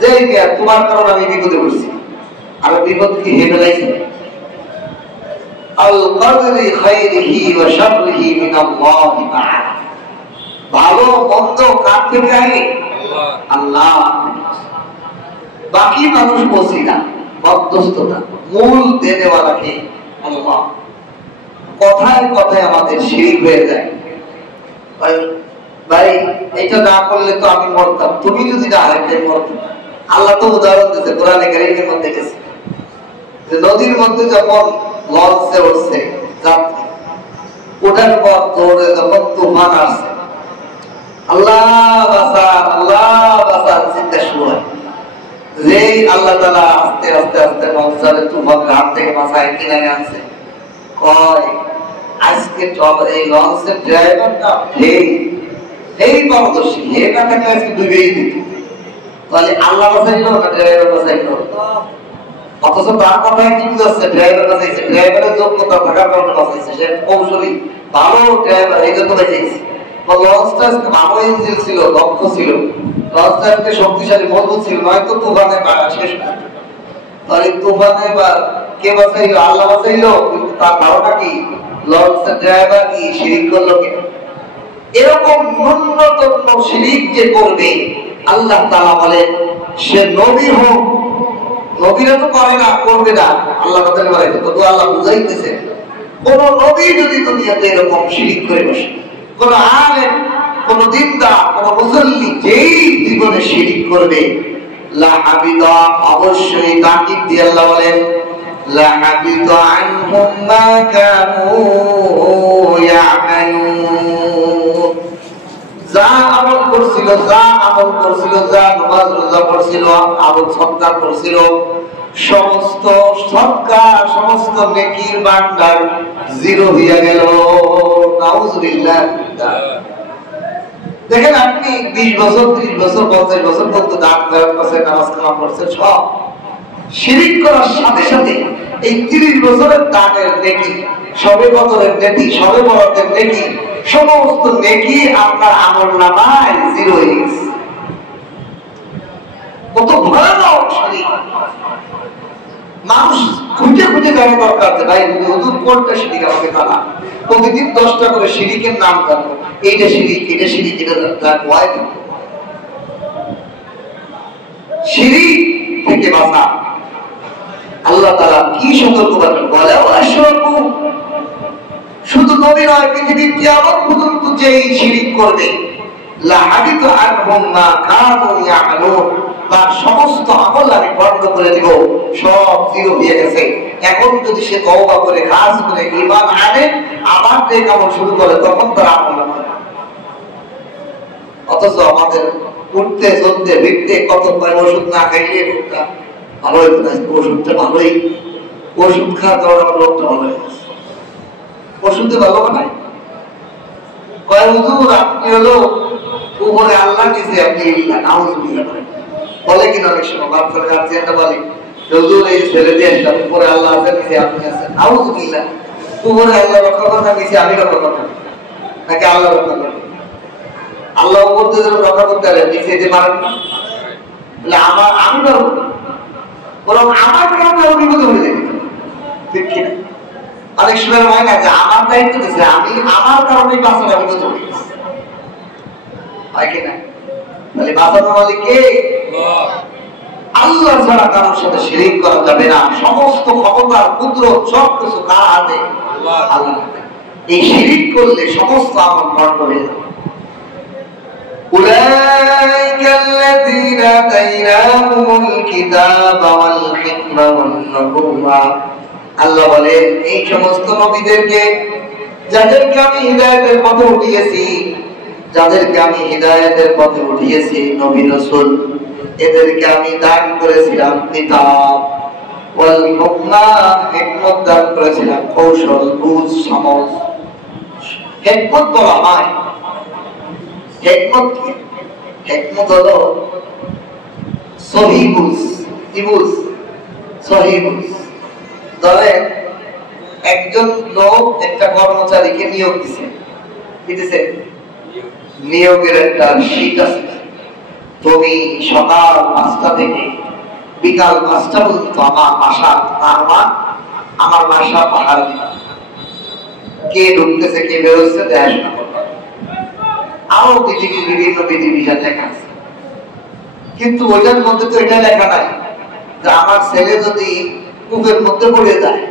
যে তোমার কারণে আমি বিপদে পড়ছি, আর বিপদ কি হে ফেলাইছি? আল কদরি খাইরিহি ওয়া শাররিহি মিনাল্লাহি তাআলা, ভালো মন্দ কার থেকে আসে? আল্লাহ। বাকি মানুষ বুঝি না, মধ্যস্থতা, মূল দেনেওয়ালা কে? আল্লাহ। কথায় কথায় আমাদের শিরক হয়ে যায়। ভাই এটা না করলে তো আমি মরতাম, তুমি যদি না আরেকটাই মরতাম। আল্লাহ তো উদাহরণ দিয়েছে কোরআনে কারীমের মধ্যে, গেছে যে নদীর মধ্যে যখন লঞ্চে উঠছে যাত্রী, ওঠার পর দৌড়ে যখন তুফান আসছে, আল্লাহ বাঁচান, আল্লাহ বাঁচান চিন্তা শুরু হয়। যেই আল্লাহ তাআলা আস্তে আস্তে আস্তে লঞ্চের তুফানের হাত থেকে বাঁচায় কিনারে আনছে, কয় আজকে চল এই লঞ্চের ড্রাইভারটা এই পারদর্শী, হে না থাকলে আজকে ডুবেই দিত। তাহলে আল্লাহ বাঁচাইলো না ড্রাইভার বাঁচাইলো? অথচ তার কথায় কি বুঝাচ্ছে? ড্রাইভার বাঁচাইছে, ড্রাইভারের যোগ্যতা থাকার কারণে বাঁচাইছে, সে কৌশলী ভালো ড্রাইভার, এই জন্য বাঁচাইছে। লঞ্চটা ভালো ইঞ্জিন ছিল, দক্ষ ছিল, লঞ্চটা শক্তিশালী মজবুত ছিল, নয়তো তুফানে শেষ হয়ে। তাহলে তুফানে বা কে বাঁচাইলো? আল্লাহ বাঁচাইলো, কিন্তু তার ধারণা কি লঞ্চের ড্রাইভার কি শিরক করলো কিনা? এরকম ন্যূনতম শিরক যে করবে, আল্লাহ তাআলা বলেন সে নবী হোক, নবীরা তো করে না, করবে না, আল্লাহ তাআলা বলে, তো আল্লাহ বুঝাইতেছে কোন নবী যদি দুনিয়াতে এরকম শিরক করে বসে, কোন আলেম, কোন দিনদার, কোন মুসল্লি যেই জীবনে শিরক করবে, লাহাবিতা, অবশ্যই তাকিদ দিয়ে আল্লাহ বলেন লাহাবিতা আনহুম মা কানু ইয়ামালুন, যা আমল করছিল, যা আমল করছিল, যা নামাজ রোজা পড়ছিল, আমল সদকা করছিল, সমস্ত সদকা, সমস্ত নেকির ভান্ডার জিরো হয়ে গেল। নাউযুবিল্লাহ। দেখেন আপনি 20 বছর, 30 বছর, 50 বছর পর্যন্ত দান খয়রাত করছেন, নামাজ কালাম করছেন, সব শিরক করার সাথে সাথে এই 30 বছরের দানের নেকি, সবে বদরের নেকি, সবে বরাতের নেকি, সমস্ত নেকি আপনার আমলনামায় জিরো হয়ে গেছে। কত ভয়ানক শিরক! মানুষ খুঁজে খুঁজে জানা দরকার যে ভাই হুজুর কোনটা শিরক আমাকে জানা। প্রতিদিন 10টা করে শিরকের নাম জানবো, এইটা শিরক, এটা শিরক, এটা ভয় থাকবো। শিরক থেকে বাঁচা আল্লাহ তাআলা কি সতর্ক করেন, ওয়ালাউ আশরাকু, শুধু নবী নয়, পৃথিবীর কিয়ামত পর্যন্ত যেই শিরক করবে, লাহাবিত আনহুম মা কানু ইয়ামালুন, তার সমস্ত আমল আমি বন্ধ করে দিব, সব জিরো হয়ে গেছে। এখন যদি সে তওবা করে, কাজ করে, ঈমান আনে, আবার যে আমল শুরু করে, তখন তার আমল হয়। অথচ আমাদের উঠতে চলতে ভিড়তে কত ওষুধ না খাইলে রোগটা ভালো হইতো না, ওষুধটা ভালোই, ওষুধ খাওয়া দেওয়ার রোগটা ভালো হয়ে গেছে। ওষুধে ভালো বানায়, কয় হুজুর আপনি হলো উপরে আল্লাহ নিচে আপনি নাউযুবিল্লাহ করেন, বলে কিনা অনেক সময় বাচ্চার গার্জিয়ানটা বলে হুজুর এই ছেলে দিয়ে আসলাম, উপরে আল্লাহ আছে, নিচে আপনি আছেন, নাউযুবিল্লাহ। উপরে আল্লাহ রক্ষা করেন, নিচে আমি রক্ষা করেন, নাকি আল্লাহ রক্ষা করেন? আল্লাহ উপর মধ্যে যেন রক্ষা করতে পারে, নিচে যে মারেন না, আমি পারবো না, বরং আমার কারণে আমি বিপদে হয়ে যাই। ঠিক কিনা? অনেক সময় হয় না যে আমার দায়িত্ব দিচ্ছে, আমি আমার কারণে বাঁচানো বিপদে হয়ে গেছি, হয় কিনা? তাহলে বাঁচানো মালিক কে? আল্লাহ ছাড়া কারোর সাথে শিরিক করা যাবে না। সমস্ত ক্ষমতার কুদরত সব কিছু কার হাতে? আল্লাহর হাতে। এই শিরিক করলে সমস্ত আমল নষ্ট হয়ে যাবে। أولئك الذين آتيناهم الكتاب والحكمة والنبوة আল্লাহ বলেন এই সমস্ত নবীদেরকে যাদেরকে আমি হিদায়াতের পথে উঠিয়েছি, যাদেরকে আমি হিদায়াতের পথে উঠিয়েছি, নবী রাসূল, এদেরকে আমি দান করেছিলাম কিতাব, ওয়াল হিকমা, হিকমত দান করেছিলাম, কৌশল, বুঝ, সমঝ। হিকমত বলা হয়, হিকমত কি? হিকমত হলো সহি বুঝ, কি বুঝ? সহি বুঝ। ধরেন একজন লোক একটা কর্মচারীকে নিয়োগ দিছে, কি দিছে? নিয়োগের একটা শীট আছে, তুমি সকাল 5টা থেকে বিকাল 5টা পর্যন্ত আমার বাসা পাহাড় দিবা, কে ঢুকতেছে কে বেরোচ্ছে দেখাশোনা করবে। আরো বিভিন্ন বিধিবিধান লেখা আছে, কিন্তু ওইটার মধ্যে তো এটা লেখা নাই যে আমার ছেলে যদি কূপের মধ্যে পড়ে যায়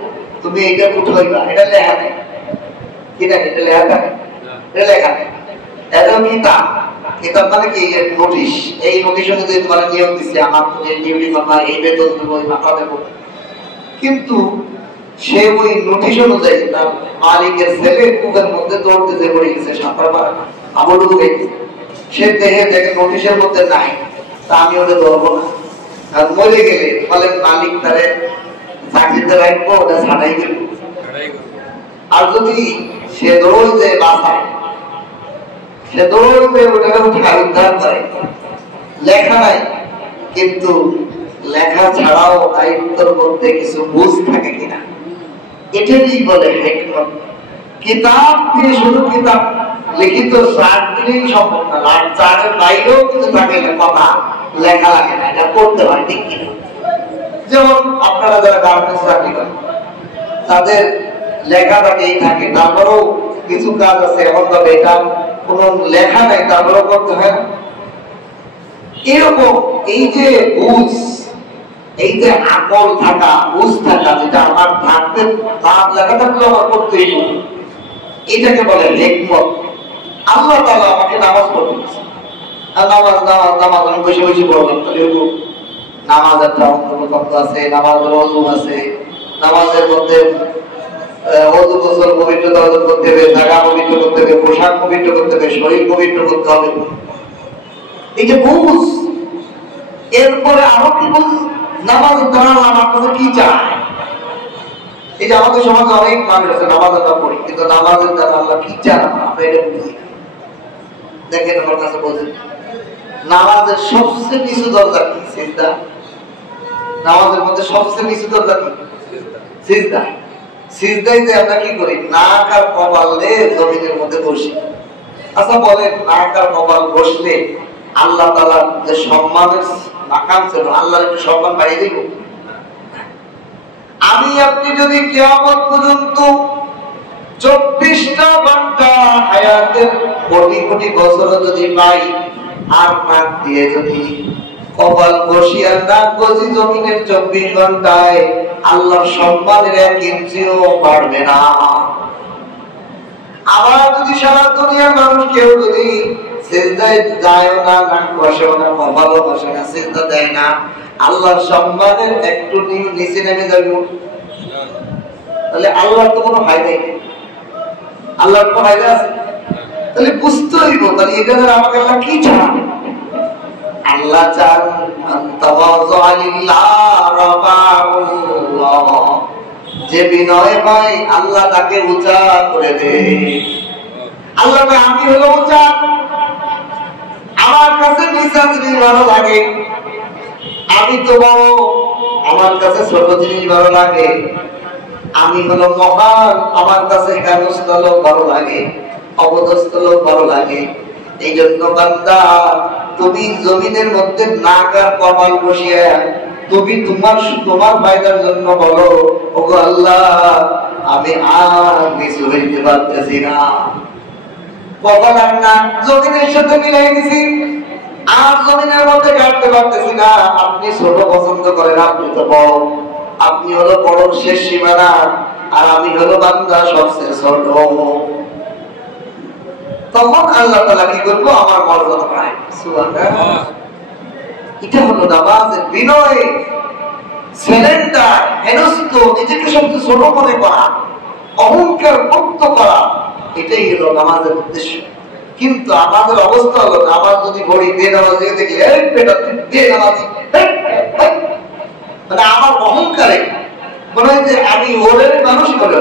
তুমি এটা উঠাইবা, এটা লেখা নেই। কি না? এটা লেখা থাকে, এটা লেখা নেই। এটাও কিতাব, কিতাব মানে কি? নোটিশ। এই নোটিশ অনুযায়ী তোমার নিয়োগ দিচ্ছে, আমার এই ডিউটি করবা, এই বেতন দেবো, এই মাথা দেবো। কিন্তু সে ওই নোটিশ অনুযায়ী তার মালিকের ছেলে কূপের মধ্যে দৌড়তে যে পড়ে গেছে, সাঁতার পারে না, আবুডুবু গেছে, সে দেখে নোটিশের মধ্যে নাই, তা আমি ওকে ধরবো না। আর মরে গেলে বলে মালিক তারে চাকরিতে রাখবো, ওটা ছাড়াই গেল। আর যদি সে দৌড়তে বাঁচায়, সে দৌড়তে ওটাকে উঠে উদ্ধার করে, লেখা নাই, কিন্তু লেখা ছাড়াও দায়িত্বের মধ্যে কিছু বুঝ থাকে কিনা, এটাই বলে হিকমত। কিতাব দিয়ে শুধু কিতাব লিখিত চার দিলেই সম্ভব না, আর চারের বাইরেও কিন্তু থাকে কথা লেখা লাগে না, এটা করতে হয়। ঠিক কিনা? যেমন আপনারা যারা গার্মেন্টস চাকরি করেন, তাদের লেখা থাকেই থাকে, তারপরেও কিছু কাজ আছে এমন ভাবে এটা কোনো লেখা নাই, তারপরেও করতে হয় না। এরকম এই যে বুঝ, এই যে আকল থাকা, বুঝ থাকা, যেটা আমার থাকতে তার লেখা থাকলে আমার করতেই হবে, এটাকে বলে হিকমত। আল্লাহ তাআলা আমাকে নামাজ পড়তে দিয়েছে, আর নামাজ আমি বসে বসে পড়লাম, তাহলে নামাজ একটা অন্তর্ভুক্ত আছে, নামাজের ওযু আছে, নামাজের মধ্যে ওযু গোসল পবিত্রতা অর্জন করতে হবে, জায়গা পবিত্র করতে হবে, পোশাক পবিত্র করতে হবে, শরীর পবিত্র করতে হবে। এই যে বুঝ, এরপরে আরো কি বুঝ? নামাজের দ্বারা আমার কাছে কি চায়? এই যে আমাদের সমাজে অনেক মানুষ আছে নামাজ আমরা পড়ি, কিন্তু নামাজের দ্বারা আল্লাহ কি চান আমরা এটা বুঝি না। দেখেন আমার কাছে বলছেন নামাজের সবচেয়ে নিচু দরজা কি? সিজদা। নামাজের মধ্যে সবচেয়ে নিচু দরজা কি? সিজদা। সিজদায় যে আমরা কি করি? নাক আর কপাল দিয়ে জমিনের মধ্যে বসি। আচ্ছা বলেন, নাক আর কপাল বসলে আল্লাহ তাআলার যে সম্মানের মাকাম ছিল, আল্লাহর একটু সম্মান বাড়িয়ে দিব? আমি আপনি যদি কিয়ামত পর্যন্ত 24টা ঘন্টা হায়াতের কোটি কোটি বছর যদি পাই, আর নাক দিয়ে যদি কপাল বসিয়া নাক বসি জমিনের 24 ঘন্টায়, আল্লাহর সম্মানের 1 ইঞ্চিও বাড়বে না। আবার যদি সারা দুনিয়ার মানুষ কেউ যদি সিজদায় যায় না, নাক বসেও না, কপালও বসে না, সিজদা দেয় না, আল্লাহর সম্মানের একটু নিচে নেমে যাবে, তাহলে আল্লাহর তো কোনো ফায়দা নেই। আল্লাহর কোনো ফায়দা আছে? তাহলে বুঝতে হইব, তাহলে এটা দ্বারা আমাকে আল্লাহ কি চান? আল্লাহ চান যে বিনয় হয় আল্লাহ তাকে উঁচা করে দে। আল্লাহ আমি হলো উঁচা, আমার কাছে নিচা জিনিস ভালো লাগে, আমি তো বড়, আমার কাছে ছোট জিনিস ভালো লাগে, আমি হলো মহান, আমার কাছে হেনস্থ লোক ভালো লাগে, অবদস্থ লোক ভালো লাগে। এই জন্য বান্দা, তুমি জমিনের মধ্যে নাক আর কপাল বসিয়ে তুমি তোমার ফায়দার জন্য বলো, ওগো আল্লাহ, আমি আর কিছু হইতে পারতেছি না। কপাল আর নাক জমিনের সাথে মিলাই দিছি, আর জমিনের মধ্যে কাটতে পারতেছি না। আপনি ছোট পছন্দ করেন, আপনি তো বড়, আপনি হলো বড় শেষ সীমানা, আর আমি হলো বান্দা সবচেয়ে ছোট। তখন আল্লাহ তাআলা কি করবো? আমার মর্যাদা বাড়ায়। সুবহানাল্লাহ। এটা হলো নামাজের বিনয়, সিলিন্ডার, হেনস্ত, নিজেকে সবচেয়ে ছোট মনে করা, অহংকার মুক্ত করা, এটাই হলো নামাজের উদ্দেশ্য। কিন্তু আমাদের অবস্থা হলো, নামাজ যদি পড়ি, বেনামাজি দেখলে বেনামাজি, মানে আমার অহংকারে মনে হয় যে আমি ওরের মানুষ বলে।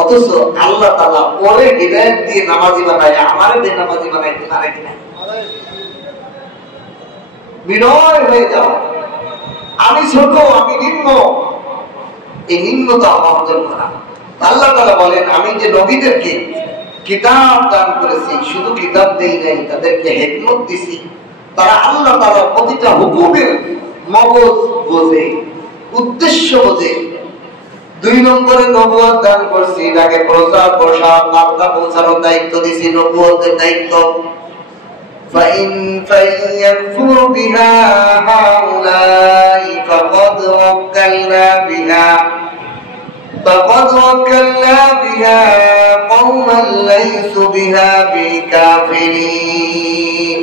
অথচ আল্লাহ তাআলা ওরে হিদায়াত দিয়ে নামাজি বানায়, আমারে বেনামাজি বানাইতে পারে কিনা? বিনয় হয়ে যাও, আমি ছোট, আমি নিম্ন, এই নিম্নতা অর্জন করা। আল্লাহ তাআলা বলেন, আমি যে নবীদেরকে কিতাব দান করেছি, শুধু কিতাব দেই নাই, তাদেরকে হিকমত দিছি। তারা আল্লাহ তাআলার প্রতিটা হুকুমের মগজ বোঝে, উদ্দেশ্য বোঝে। 2 নম্বরে নবুয়ত দান করছি, তাকে প্রচার প্রসার বার্তা পৌঁছানোর দায়িত্ব দিছি, নবুয়তের দায়িত্ব। فإن يكفر بها هؤلاء فقد وكلنا بها قوما ليسوا بها بكافرين।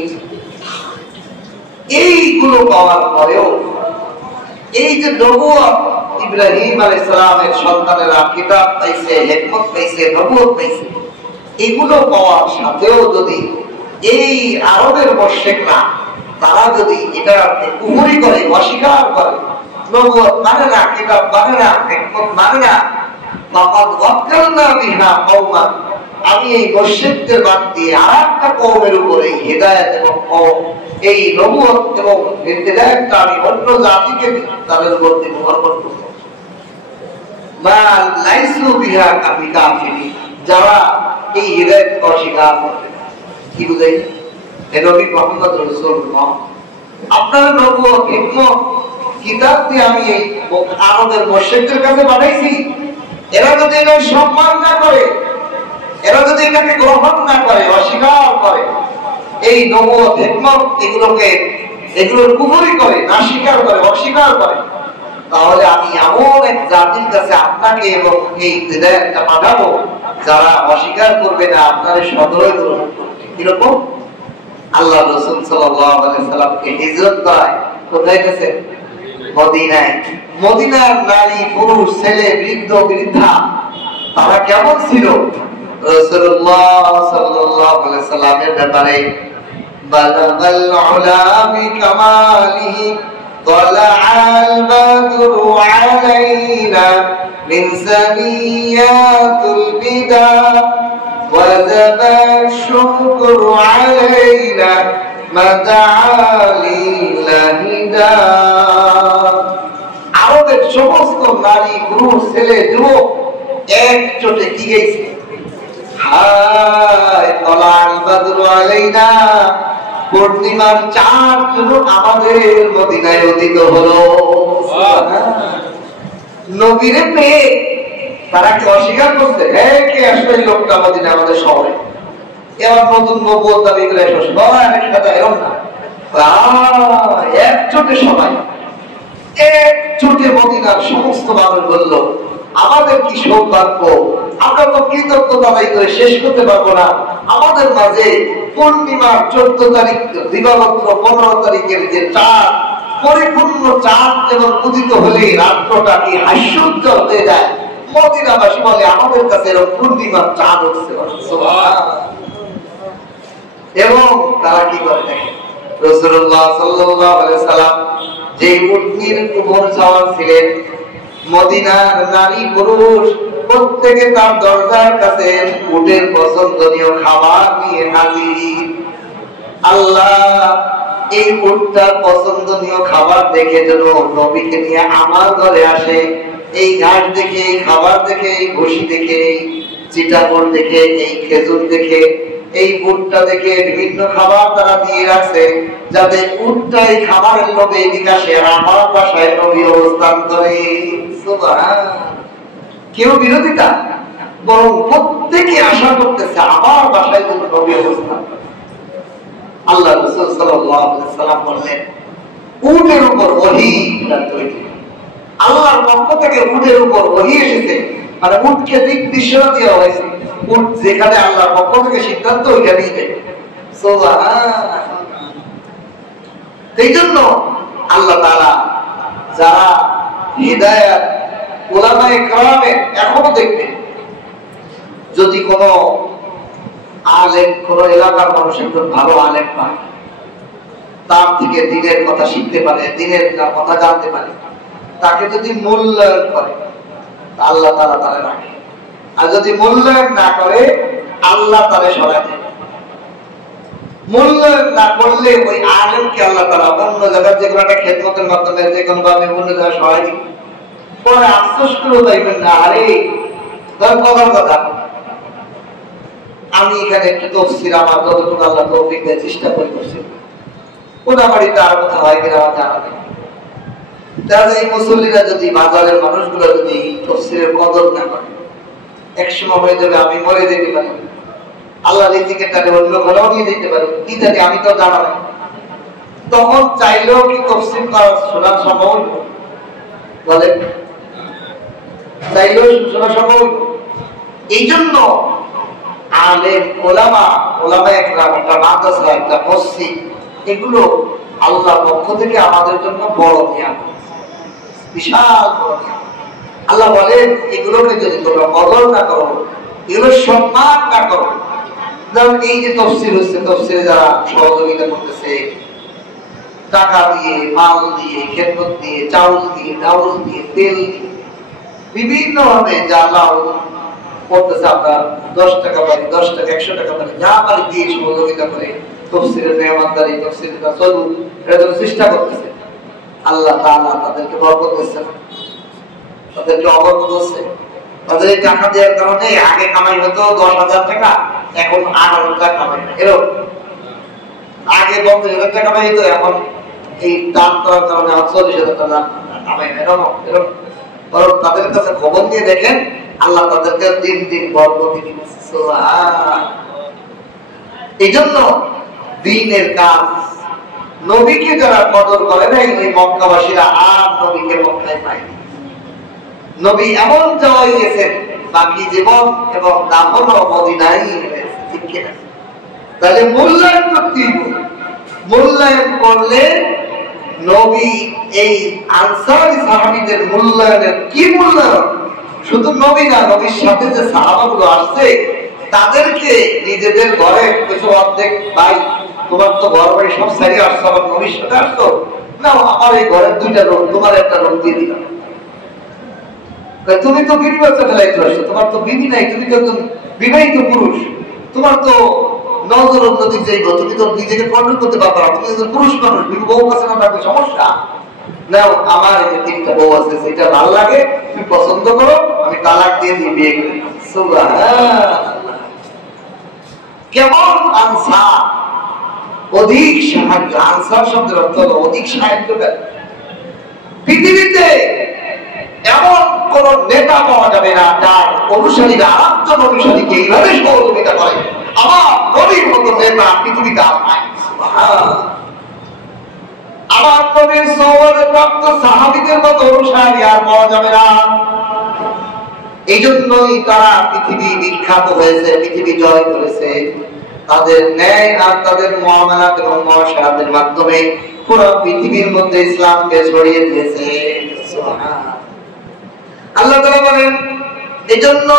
এইগুলো পাওয়ার পরেও এই যে নবুয়ত, ইব্রাহিম আলাইহিস সালামের সন্তানেরা কিতাব পাইছে, হিকমত পাইছে, নবুয়ত পাইছে, এগুলো পাওয়ার সাথেও যদি এই আরবের মুশরিকরা তারা যদি এটা কুফরি করে, অস্বীকার করে, নবুয়ত মানে না, কিতাব মানে না, হিকমত মানে না, ফাকাদ ওয়াক্কালনা বিহা কওমান, আমি এই মুশরিকদের বাদ দিয়ে আরেকটা কওমের উপরে হিদায়াত এবং এই নবুয়ত এবং হিদায়াতটা আমি অন্য জাতিকে তাদের উপর দিব, অর্পণ করব। মা লাইসু বিহা কাফিরিন, যারা এই হিদায়াত অস্বীকার করে। কি বুঝাই? হে নবী মুহাম্মদ রাসূলুল্লাহ, আপনার নবুয়ত, হিকমত, কিতাব দিয়ে আমি এই আরবের মুশরিকদের কাছে পাঠাইছি। এরা যদি এটা সম্মান না করে, এরা যদি এটাকে গ্রহণ না করে, অস্বীকার করে, এই নবুয়ত, হিকমত এগুলোর কুফরি করে, না স্বীকার করে, অস্বীকার করে, তাহলে আমি এমন এক জাতির কাছে আপনাকে এবং এই হিদায়াতটা পাঠাবো যারা অস্বীকার করবে না, আপনার সদয় গ্রহণ করবে। কিরকম? আল্লাহ রাসূল সাল্লাল্লাহু আলাইহি সাল্লামকে হিজরত করায় কোথায় গেছে? মদিনায়। মদিনার নারী, পুরুষ, ছেলে, বৃদ্ধ, বৃদ্ধা তারা কেমন ছিল? রাসূলুল্লাহ সাল্লাল্লাহু আলাইহি সাল্লামের ব্যাপারে বালাগাল উলা বিকামালিহি طلع البدر علينا من ثنيات الوداع وجب الشكر علينا ما دعا لله داع। আরবের সমস্ত নারী, পুরুষ, ছেলে, যুবক একজোটে কি গেছে? হায় তলাল বদরু আলাইনা, পূর্ণিমার চাঁদ শুধু আমাদের মদিনায় উদিত হলো। নবীরে পেয়ে তারা কি অস্বীকার করছে? হ্যাঁ, কে আসলে লোকটা মদিনা আমাদের শহরে, এবার নতুন নবুয়ত দাবি করে এরকম না। একজোটে সবাই, একজোটে মদিনার সমস্ত মানুষ বলল, আমাদের কি সৌভাগ্য, আমরা তো কৃতজ্ঞতা আদায় করে শেষ করতে পারবো না। আমাদের মাঝে পূর্ণিমার 14 তারিখ দিবাগত 15 তারিখের যে চাঁদ, পরিপূর্ণ চাঁদ যেমন উদিত হলে রাত্রটা কি হাস্যোজ্জ্বল হয়ে যায়, মদিনাবাসী বলে আমাদের কাছে এরকম পূর্ণিমার চাঁদ উঠছে। এবং তারা কি করে দেখে, রাসূলুল্লাহ সাল্লাল্লাহু আলাইহি সাল্লাম যে উটনির উপর সওয়ার ছিলেন, মদিনার নারী পুরুষ প্রত্যেকে তার দরজার কাছে উটের পছন্দনীয় খাবার নিয়ে হাজির। আল্লাহ এই উটটার পছন্দনীয় খাবার দেখে যেন নবীকে নিয়ে আমার ঘরে আসে। এই ঘাস দেখে, এই খাবার দেখে, এই ঘষি দেখে, এই চিটাগড় দেখে, এই খেজুর দেখে এই উটটা দেখে বিভিন্ন খাবার তারা দিয়ে রাখছে, যাতে উটটা এই খাবারের লোভে এদিকে আসে আর আমার বাসায় নবী অবস্থান করে। সুবহানাল্লাহ। কেউ বিরোধিতা, বরং প্রত্যেকে আশা করতেছে আমার বাসায় যেন নবী অবস্থান করে। আল্লাহ রাসূল সাল্লাল্লাহু আলাইহি সাল্লাম বললেন, উটের উপর ওহী তৈরি, আল্লাহর পক্ষ থেকে উটের উপর ওহী এসেছে, মানে উটকে দিক নির্দেশনা দেওয়া হয়েছে। উট যেখানে আল্লাহর পক্ষ থেকে সিদ্ধান্ত ওইখানেই দেবে। সুবহানাল্লাহ। এই জন্য আল্লাহ তাআলা যারা হিদায়াত উলামায়ে কেরামের এখনো দেখবেন, যদি কোনো আলেম, কোন এলাকার মানুষ একজন ভালো আলেম পায়, তার থেকে দ্বীনের কথা শিখতে পারে, দ্বীনের কথা জানতে পারে, তাকে যদি মূল্যায়ন করে আল্লাহ তাআলা তারে রাখে, আর যদি মূল্যায়ন না করে আল্লাহ তারে সরায় দেয়। মূল্যায়ন না করলে ওই আলেমকে আল্লাহ তাআলা অন্য জায়গায় যে কোনো একটা খেদমতের মাধ্যমে যে কোনো ভাবে অন্য জায়গায় সরায় দিবে। পরে আফসোস করে যাইবেন না, আরে ধর কথার কথা, আমি এখানে একটু তফসির আমার যতটুকু আল্লাহ তৌফিক দেয় চেষ্টা করছি, ওনা বাড়িতে আর কথা হয় কিনা আমার জানা নেই। তাহলে এই মুসল্লিরা যদি, বাজারের মানুষগুলো যদি তফসিরের কদর না করে, একসময় হয়ে যাবে আমি মরে যেতে পারি, আল্লাহ রিজিকের টানে অন্য ঘরেও নিয়ে যেতে পারি, কি জানি আমি তো জানা নাই। তখন চাইলেও কি তফসির করার শোনার সম্ভব বলে? চাইলেও শোনা সম্ভব? এই জন্য আলেম, ওলামা, ওলামায়ে কেরাম, একটা মাদ্রাসা, একটা মসজিদ, এগুলো আল্লাহর পক্ষ থেকে আমাদের জন্য বড় নিয়ামত, বিশাল বড় নিয়ামত। আল্লাহ বলেন এগুলোকে যদি তোমরা কদর না করো, এগুলো সম্মান না করো, যেমন এই যে তফসির হচ্ছে, তফসিরে যারা সহযোগিতা করতেছে টাকা দিয়ে, মাল দিয়ে, খেদমত দিয়ে, চাউল দিয়ে, ডাউল দিয়ে, তেল দিয়ে, বিভিন্ন ভাবে যা আল্লাহ করতেছে, আমরা 10 টাকা পারি, 10 টাকা, 100 টাকা পারি, যা পারি দিয়ে সহযোগিতা করে তফসিরের মেহমানদারি, তফসিরটা চলুক, এটা জন্য চেষ্টা করতেছে। আল্লাহ তাআলা তাদেরকে বরকত দিচ্ছে, তাদেরকে অবরকত হচ্ছে। তাদের এই টাকা দেওয়ার কারণে আগে কামাই হতো 10,000 টাকা, এখন 8,000 টাকা কামাই, এরকম। আগে 50,000 টাকা কামাই হতো, এখন এই দান করার কারণে 40,000 টাকা কামাই, এরকম এরকম। বরং তাদের কাছে খবর নিয়ে দেখেন, আল্লাহ তাদেরকে দিন দিন বরকত দিচ্ছে। সুবহানাল্লাহ। এই জন্য দ্বীনের কাজ, নবীকে যারা কদর করে না, এই মক্কাবাসীরা আর নবীকে মক্কায় পায়নি। নবী এমন জায়গায় গেছেন, বাকি জীবন এবং দাফনও মদিনায় হয়েছে, ঠিক কিনা? তাহলে মূল্যায়ন করতে হবে। মূল্যায়ন করলে নবী এই আনসারী সাহাবীদের মূল্যায়নের কি মূল্যায়ন? শুধু নবী না, নবীর সাথে যে সাহাবাগুলো আসছে তাদেরকে নিজেদের ঘরে কিছু অর্ধেক, ভাই তোমার তো ঘর বাড়ি সব সারি আসছো, আমার নবীর সাথে আসতো না, আমার এই ঘরের 2টা রুম, তোমার একটা রুম দিয়ে দিলাম। তুমি তো বিবি বাচ্চা ফেলাইতে আসছো, তোমার তো বিবি নাই, তুমি তো বিবাহিত পুরুষ, তোমার তো নজর অন্যদিক যাইব, তুমি তো নিজেকে কন্ট্রোল করতে পারবে না, তুমি তো পুরুষ মানুষ, বিবি বউ কাছে না থাকবে সমস্যা। নাও আমার এই 3টা বউ আছে, সেটা ভালো লাগে, তুমি পছন্দ করো, আমি তালাক দিয়ে দিয়ে বিয়ে করি। সুবহানাল্লাহ। কেমন আনসার, অধিক সাহায্য। আনসার শব্দের অর্থ হলো অধিক সাহায্যকারী। পৃথিবীতে এমন কোন নেতা পাওয়া যাবে না যার অনুসারীরা আরেকজন অনুসারীকে এইভাবে সহযোগিতা করে। আমার নবীর মতো নেতা পৃথিবীতে আর নাই। সুবহানাল্লাহ। আমার নবীর সোহবতে প্রাপ্ত সাহাবীদের মতো অনুসারী আর পাওয়া যাবে না। এই জন্যই তারা পৃথিবী বিখ্যাত হয়েছে, পৃথিবী জয় করেছে। তাদের ন্যায় আর তাদের মুআমালাত এবং মুআশারাতের মাধ্যমে পুরো পৃথিবীর মধ্যে ইসলামকে ছড়িয়ে দিয়েছে। সুবহানাল্লাহ। আল্লাহ তাআলা বলেন, এজন্য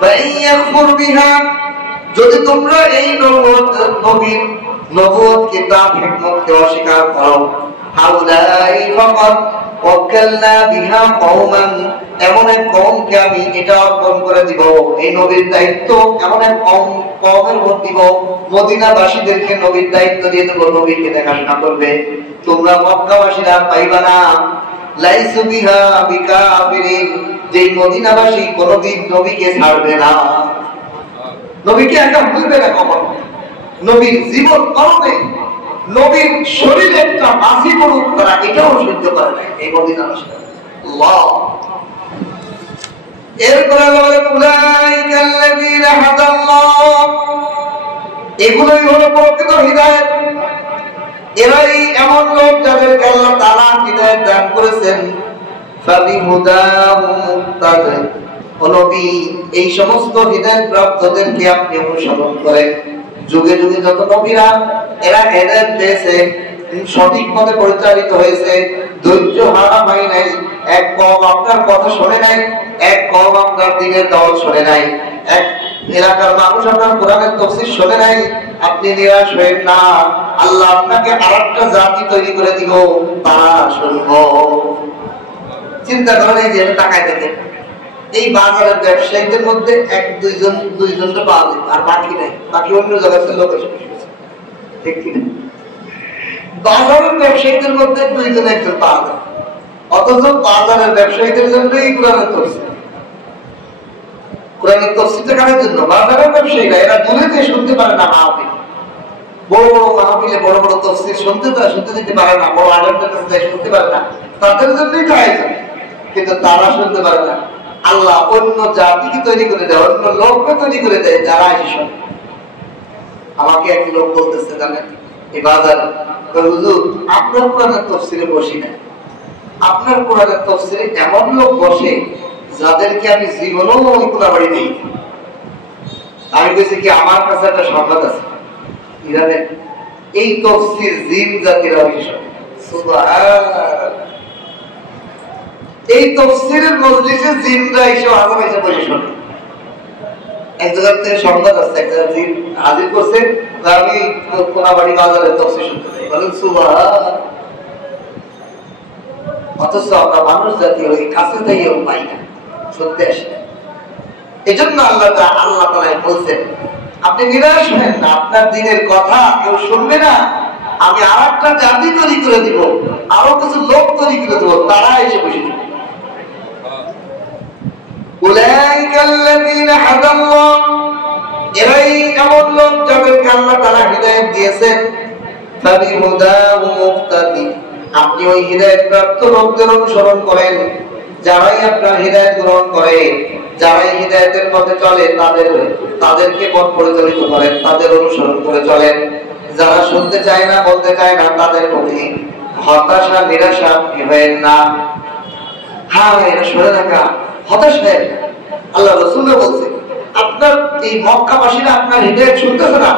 ফাইয়াকুর বিহা, যদি তোমরা এই নবীর নবুয়ত, কিতাব, হিকমতকে অস্বীকার করো, হাউলাই ফাকাত ওয়াক্কালনা বিহা কওমান, এমন এক কওমকে আমি এটা অর্পণ করে দিব, এই নবীর দায়িত্ব এমন এক কওমের উপর দিব, মদিনাবাসীদেরকে নবীর দায়িত্ব দিয়ে দেব, নবীকে দেখাশোনা করবে। তোমরা মক্কাবাসীরা পাইবা না লাইসু বিহা বিকাফিরিন, যে মদিনাবাসী কোনদিন নবীকে ছাড়বে না। নবীকে একা ভুলবে না কখনো। নবীর জীবন মরণে নবীর শরীরে একটা মাসি পড়ুক তারা এটাও সহ্য করে না এই মদিনা আসলে। আল্লাহ এরপরে এগুলোই হলো প্রকৃত হিদায়াত। এরাই এমন লোক যাদেরকে আল্লাহ তাআলা হিদায়াত দান করেছেন। এই সমস্ত হিদায়াত প্রাপ্তদেরকে আপনি অনুসরণ করেন। যুগে যুগে যত নবীরা এরা হিদায়াত পেয়েছে, সঠিক পথে পরিচালিত হয়েছে, ধৈর্য হারা হয় নাই, এক কম আপনার কথা শোনে নাই, এক কম আপনার দিনের দাওয়াত শোনে নাই, এক এলাকার মানুষ আপনার কোরআনের তাফসীর শোনে নাই, আপনি নিরাশ হবেন না। আল্লাহ আপনাকে আরেকটা জাতি তৈরি করে দিব, তারা শুনবো। চিন্তা করেন, এই যে তাকায় দেখেন এই বাজারের ব্যবসায়ীদের মধ্যে এক দুইজনটা পাওয়া যায়, আর বাকি নাই, বাকি অন্য জায়গায় লোক এসে বসেছে, ঠিক কিনা? বাজারের ব্যবসায়ীদের মধ্যে দুইজন একজন পাওয়া যায়, অথচ বাজারের ব্যবসায়ীদের জন্যই কোরআনের তাফসীর। কোরআনের তাফসীরটা কাদের জন্য? বাজারের ব্যবসায়ীরা। এরা দূরে থেকে শুনতে পারে না মাহফিল, বড় বড় মাহফিলে বড় বড় তাফসীর শুনতে দিতে পারে না, বড় আলেমদের কাছে শুনতে পারে না, তাদের জন্যই তো আয়োজন, কিন্তু তারা শুনতে পারে না। আল্লাহ অন্য জাতিকে তৈরি করে দেয়, অন্য লোককে তৈরি করে দেয়, যারা এসে শোনে। আমাকে এক লোক বলতেছে, জানেন এই বাজার হুজুর আপনার কোরআনের তাফসীরে বসি না, আপনার কোরআনের তাফসীরে এমন লোক বসে যাদেরকে আমি জীবনেও ওই কোলাবাড়ি নেই। আমি বলছি কি আমার কাছে একটা সংবাদ আছে, জানেন এই তাফসীর জিন জাতিরা বিষয়। সুবহানাল্লাহ, এই তাফসীরের মজলিসে জিনরা এসে হাজার এসে বসে শোনে। এক জায়গা থেকে সংবাদ আছে, একটা জিন হাজির করছে, আমি কোনাবাড়ি বাজারের তাফসীর শুনতে চাই, বলেন সুবহানাল্লাহ। অথচ আমরা মানুষ জাতি ওই কাছে যাইও পাই না, শুনতে আসে না। এই জন্য আল্লাহ তাআলা বলছেন, আপনি নিরাশ হবেন না, আপনার দিনের কথা কেউ শুনবে না, আমি আর একটা জাতি তৈরি করে দিব, আরো কিছু লোক তৈরি করে দেবো, তারা এসে বসে দেবে। এরাই এমন লোক যাদেরকে আল্লাহ তাআলা হিদায়াত দিয়েছেন। আপনি ওই হিদায়াত প্রাপ্ত লোকদের অনুসরণ করেন, যারাই আপনার হিদায়াত গ্রহণ করে, যারাই হিদায়াতের পথে চলে, তাদেরকে পথ পরিচালিত করেন, তাদের অনুসরণ করে চলেন। যারা শুনতে চায় না, বলতে চায় না, তাদের প্রতি হতাশা নিরাশা হবেন না। হ্যাঁ, এরা শুনে থাকা হতাশ হয়ে আল্লাহ রাসূল বলছে, আপনার এই মক্কাবাসীরা আপনার হিদায়াত শুনতেছে না,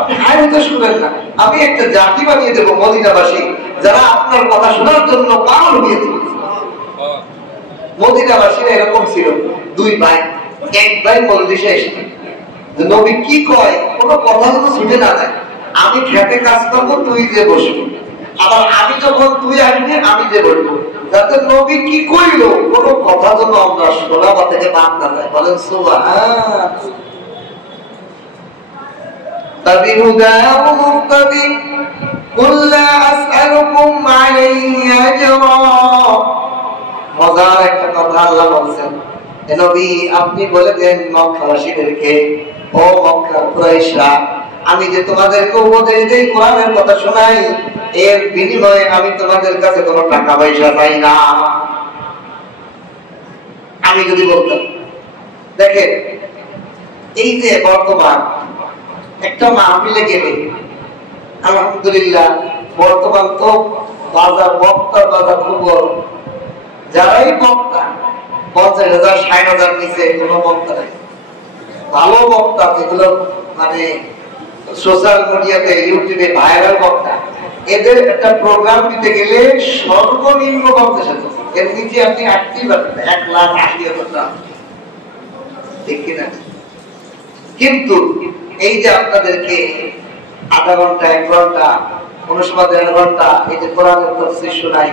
আপনি হায় হতাশ করবেন না। আমি একটা জাতি বানিয়ে দেবো মদিনাবাসী, যারা আপনার কথা শোনার জন্য পাগল হয়ে যাবে। মদিনাবাসীরা এরকম ছিল, দুই ভাই, এক ভাই মজলিসে এসে নবী কি কয় কোনো কথা তো শুনে না যায়, আমি খেতে কাজ করবো, তুই যে বসবি, আবার আমি যখন তুই আসবি আমি যে বলবো, যাতে নবী কি কইলো কোনো কথা যেন আমরা শোনা বা থেকে বাদ না যায়। বলেন সুবহানাল্লাহ। فبهداه مقتدي قل لا أسألكم عليه أجرا। মজার একটা কথা আল্লাহ বলছেন, হে নবী আপনি বলে দেন মক্কাবাসীদেরকে, ও মক্কার কুরাইশরা, আমি যে তোমাদেরকে উপদেশ দেই, কোরআনের কথা শোনাই, এর বিনিময়ে আমি তোমাদের কাছে কোনো টাকা পয়সা চাই না। আমি যদি বলতাম, দেখেন এই যে বর্তমান একটা মাহফিলে গেলে আলহামদুলিল্লাহ, বর্তমান তো বাজার বক্তার বাজার খুব বড়, যারাই বক্তা 50,000 60,000 নিচে কোনো বক্তা নাই। ভালো বক্তা যেগুলো মানে সোশ্যাল মিডিয়াতে ইউটিউবে ভাইরাল বক্তা, এদের একটা প্রোগ্রাম দিতে গেলে সর্বনিম্ন 50,000, এর নিচে আপনি আটতেই পারবেন না, 1,80,000 টাকা, ঠিক কিনা? কিন্তু এই যে আপনাদেরকে আধা ঘন্টা 1 ঘন্টা অনুসবাদ 1 ঘন্টা এই যে কোরআনের তাফসীর শোনাই,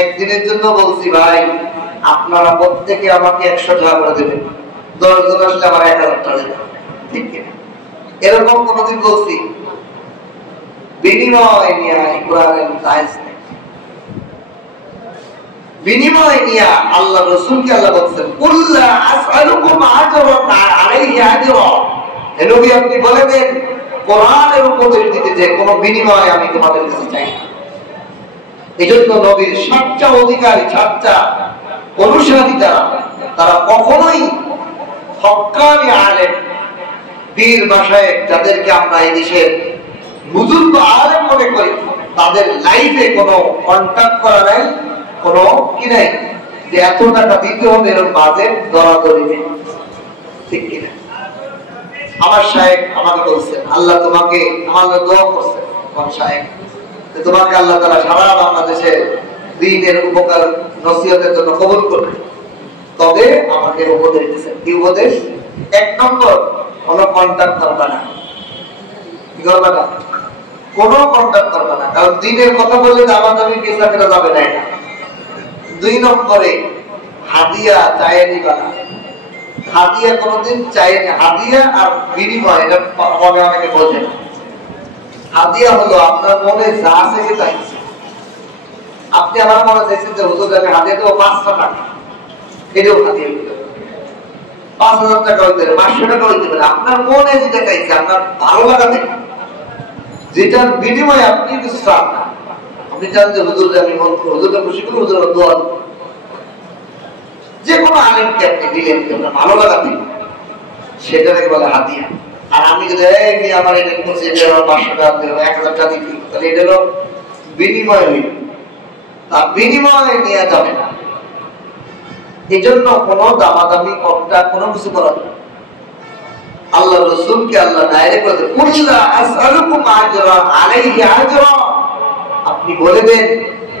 একদিনের জন্য বলছি ভাই আপনারা প্রত্যেকে আমাকে 100 টাকা করে দেবেন, 10 জন আসলে আমার 1000 টাকা দেবেন, ঠিক কিনা? এরকম কোনদিন বলছি? বিনিময় নিয়ে কোরআনের জায়েজ নেই, বিনিময় নিয়ে আল্লাহ রাসূলকে আল্লাহ বলেছেন, কুল্লা আসআলুকুম আজরান আলাইহি আজরা, নবী আপনি বলে দেন কোরআনের উপদেশ দিতে যে কোনো বিনিময় আমি তোমাদের কাছে চাই না। এই জন্য নবীর সাতটা অধিকারী, সাতটা অনুসারী তারা কখনোই হক্কানি আলেম, বীর ভাষায় যাদেরকে আমরা এই দেশের বুজুর্গ আলেম মনে করি, তাদের লাইফে কোনো কন্ট্যাক্ট করা নাই, কোনো কি নাই যে এত টাকা দিতে হবে এরকম বাজে দরাদরি নেই, ঠিক কিনা? আমার শায়েখ আমাকে বলছেন, আল্লাহ তোমাকে, আমার দোয়া করছেন আমার শায়েখ, তোমাকে আল্লাহ তাআলা সারা বাংলাদেশে দ্বীনের উপকার নসিহতের জন্য কবুল করবে। তবে আমাকে উপদেশ দিয়েছেন, কি উপদেশ? 1 নম্বর, কোনো কন্ট্যাক্ট করবে না। কি করবে না? কোনো কন্ট্যাক্ট করবে না, কারণ দ্বীনের কথা বললে দামাদামি পেশা ফেরা যাবে না এটা। 2 নম্বরে, হাদিয়া চাইয়ে নিবা না। হাদিয়া কোনোদিন চাই না। হাদিয়া আর বিনিময় এটা মনে অনেকে বোঝে না। হাদিয়া হলো আপনার মনে যা আছে তাই। আপনি আমার মনে চাইছেন যে হুজুর আমি হাদিয়া দেবো 500 টাকা, এটাও হাদিয়া দিতে 5000 টাকা হইতে পারে, 500 টাকা হইতে পারে, আপনার মনে যেটা চাইছে, আপনার ভালো লাগাতে, যেটার বিনিময়ে আপনি কিছু চান না। আপনি চান যে হুজুর আমি হুজুরকে খুশি করি, হুজুর দোয়া দেবো, যে কোনো আলেমকে আপনি দিলেন আপনার ভালো লাগাতে, সেটাকে বলে হাদিয়া। আর আমি যদি আমার এটা করছি, এটা 500 টাকা দেবো, 1000 টাকা দিচ্ছি, তাহলে এটা হলো বিনিময় হইল, তার বিনিময়ে নেওয়া যাবে না। এই জন্য কোনো দামাদামি কমটা কোনো কিছু করা যাবে না। আল্লাহ রাসূলকে আল্লাহ ডাইরেক্ট বলেছেন, কুল্লা আসআলুকুম আজরান আলাইহি আজরা, আপনি বলে দেন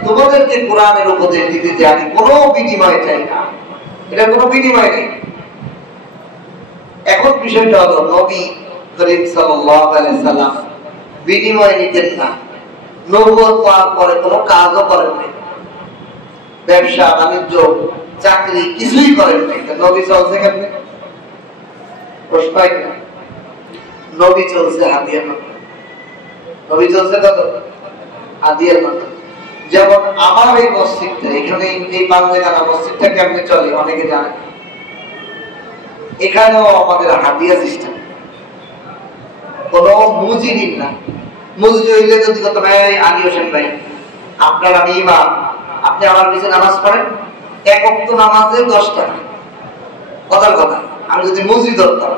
তোমাদেরকে কোরআনের উপদেশ দিতে যে আমি কোনো বিনিময় চাই না, এটা কোনো বিনিময় নেই। এখন বিষয়টা হলো নবী করিম সাল্লাল্লাহু আলাইহি সাল্লাম বিনিময় নিতেন না, নবুয়ত পাওয়ার পরে কোনো কাজও করেন নাই, ব্যবসা বাণিজ্য চাকরি কিছুই করেন নাই। নবী চলছে কেমনে? প্রশ্ন একটা, নবী চলছে হাদিয়ার মতো। নবী চলছে কত? হাদিয়ার মতো। যেমন আমার এই মসজিদটা, এখানে এই বাংলাদেশ মসজিদটা কেমনে চলে অনেকে জানে, এখানেও আমাদের হাদিয়া সিস্টেম, কোন মুজিদিন না। মুজিদ হইলে যদি কত ভাই আলী হোসেন ভাই, আপনার আমি ইমাম, আপনি আমার পিছনে নামাজ পড়েন, 1 ওয়াক্ত নামাজে 10 টাকা, কথার কথা। আমি যদি মুজিদ ধরতাম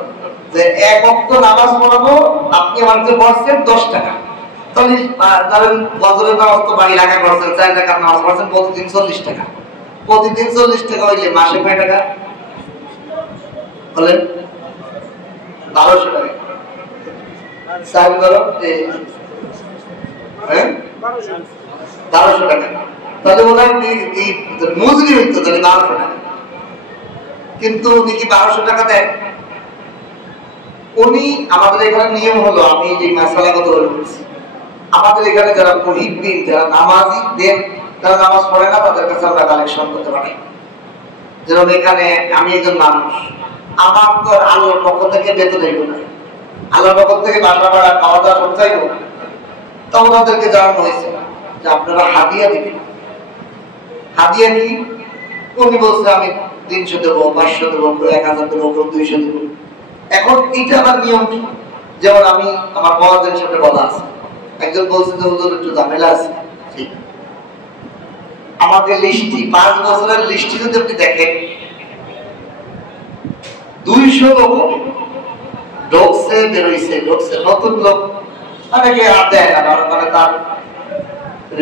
যে 1 ওয়াক্ত নামাজ পড়াবো, আপনি আমার কাছে পড়ছেন 10 টাকা, তাহলে ধরেন ফজরের নামাজ তো বাড়ি রাখা পড়ছেন, 4 টাকা নামাজ পড়ছেন, প্রতিদিন 40 টাকা। প্রতিদিন 40 টাকা হইলে মাসে কয় টাকা বলেন? 1200 টাকা। সাহেব করো, হ্যাঁ 1200 টাকা। তাহলে ওনার মজুরি হইতো তাহলে 1200 টাকা, কিন্তু উনি কি 1200 টাকা দেন? উনি, আমাদের এখানে নিয়ম হলো, আমি যে মাসালা কথা বলছি, আমাদের এখানে যারা মুহিব্বিন, যারা নামাজি দেন, যারা নামাজ পড়ে না, তাদের কাছে আমরা কালেকশন করতে পারি। যেরকম এখানে আমি একজন মানুষ, আমার তো আল্লাহর পক্ষ থেকে বেতন হইব না, আল্লাহর পক্ষ থেকে বাসা ভাড়া খাওয়া দাওয়া সব চাইব, তা ওনাদেরকে জানানো হয়েছে যে আপনারা হাদিয়া দিবেন। হাদিয়া কি? উনি বলছে আমি 300 দেবো, 500 দেবো, 1000 দেবো, 200 দেবো। এখন এটা আমার নিয়ম কি? যেমন আমি আমার মহাজনের সাথে বলা আছে, একজন বলছে যে হুজুর একটু ঝামেলা আছে, ঠিক, আমাদের লিস্টি 5 বছরের লিস্টি যদি আপনি দেখেন, 200 লোক ঢোকছে বেরোইছে, ঢোকছে নতুন লোক, অনেকে আর দেয় না, মানে তার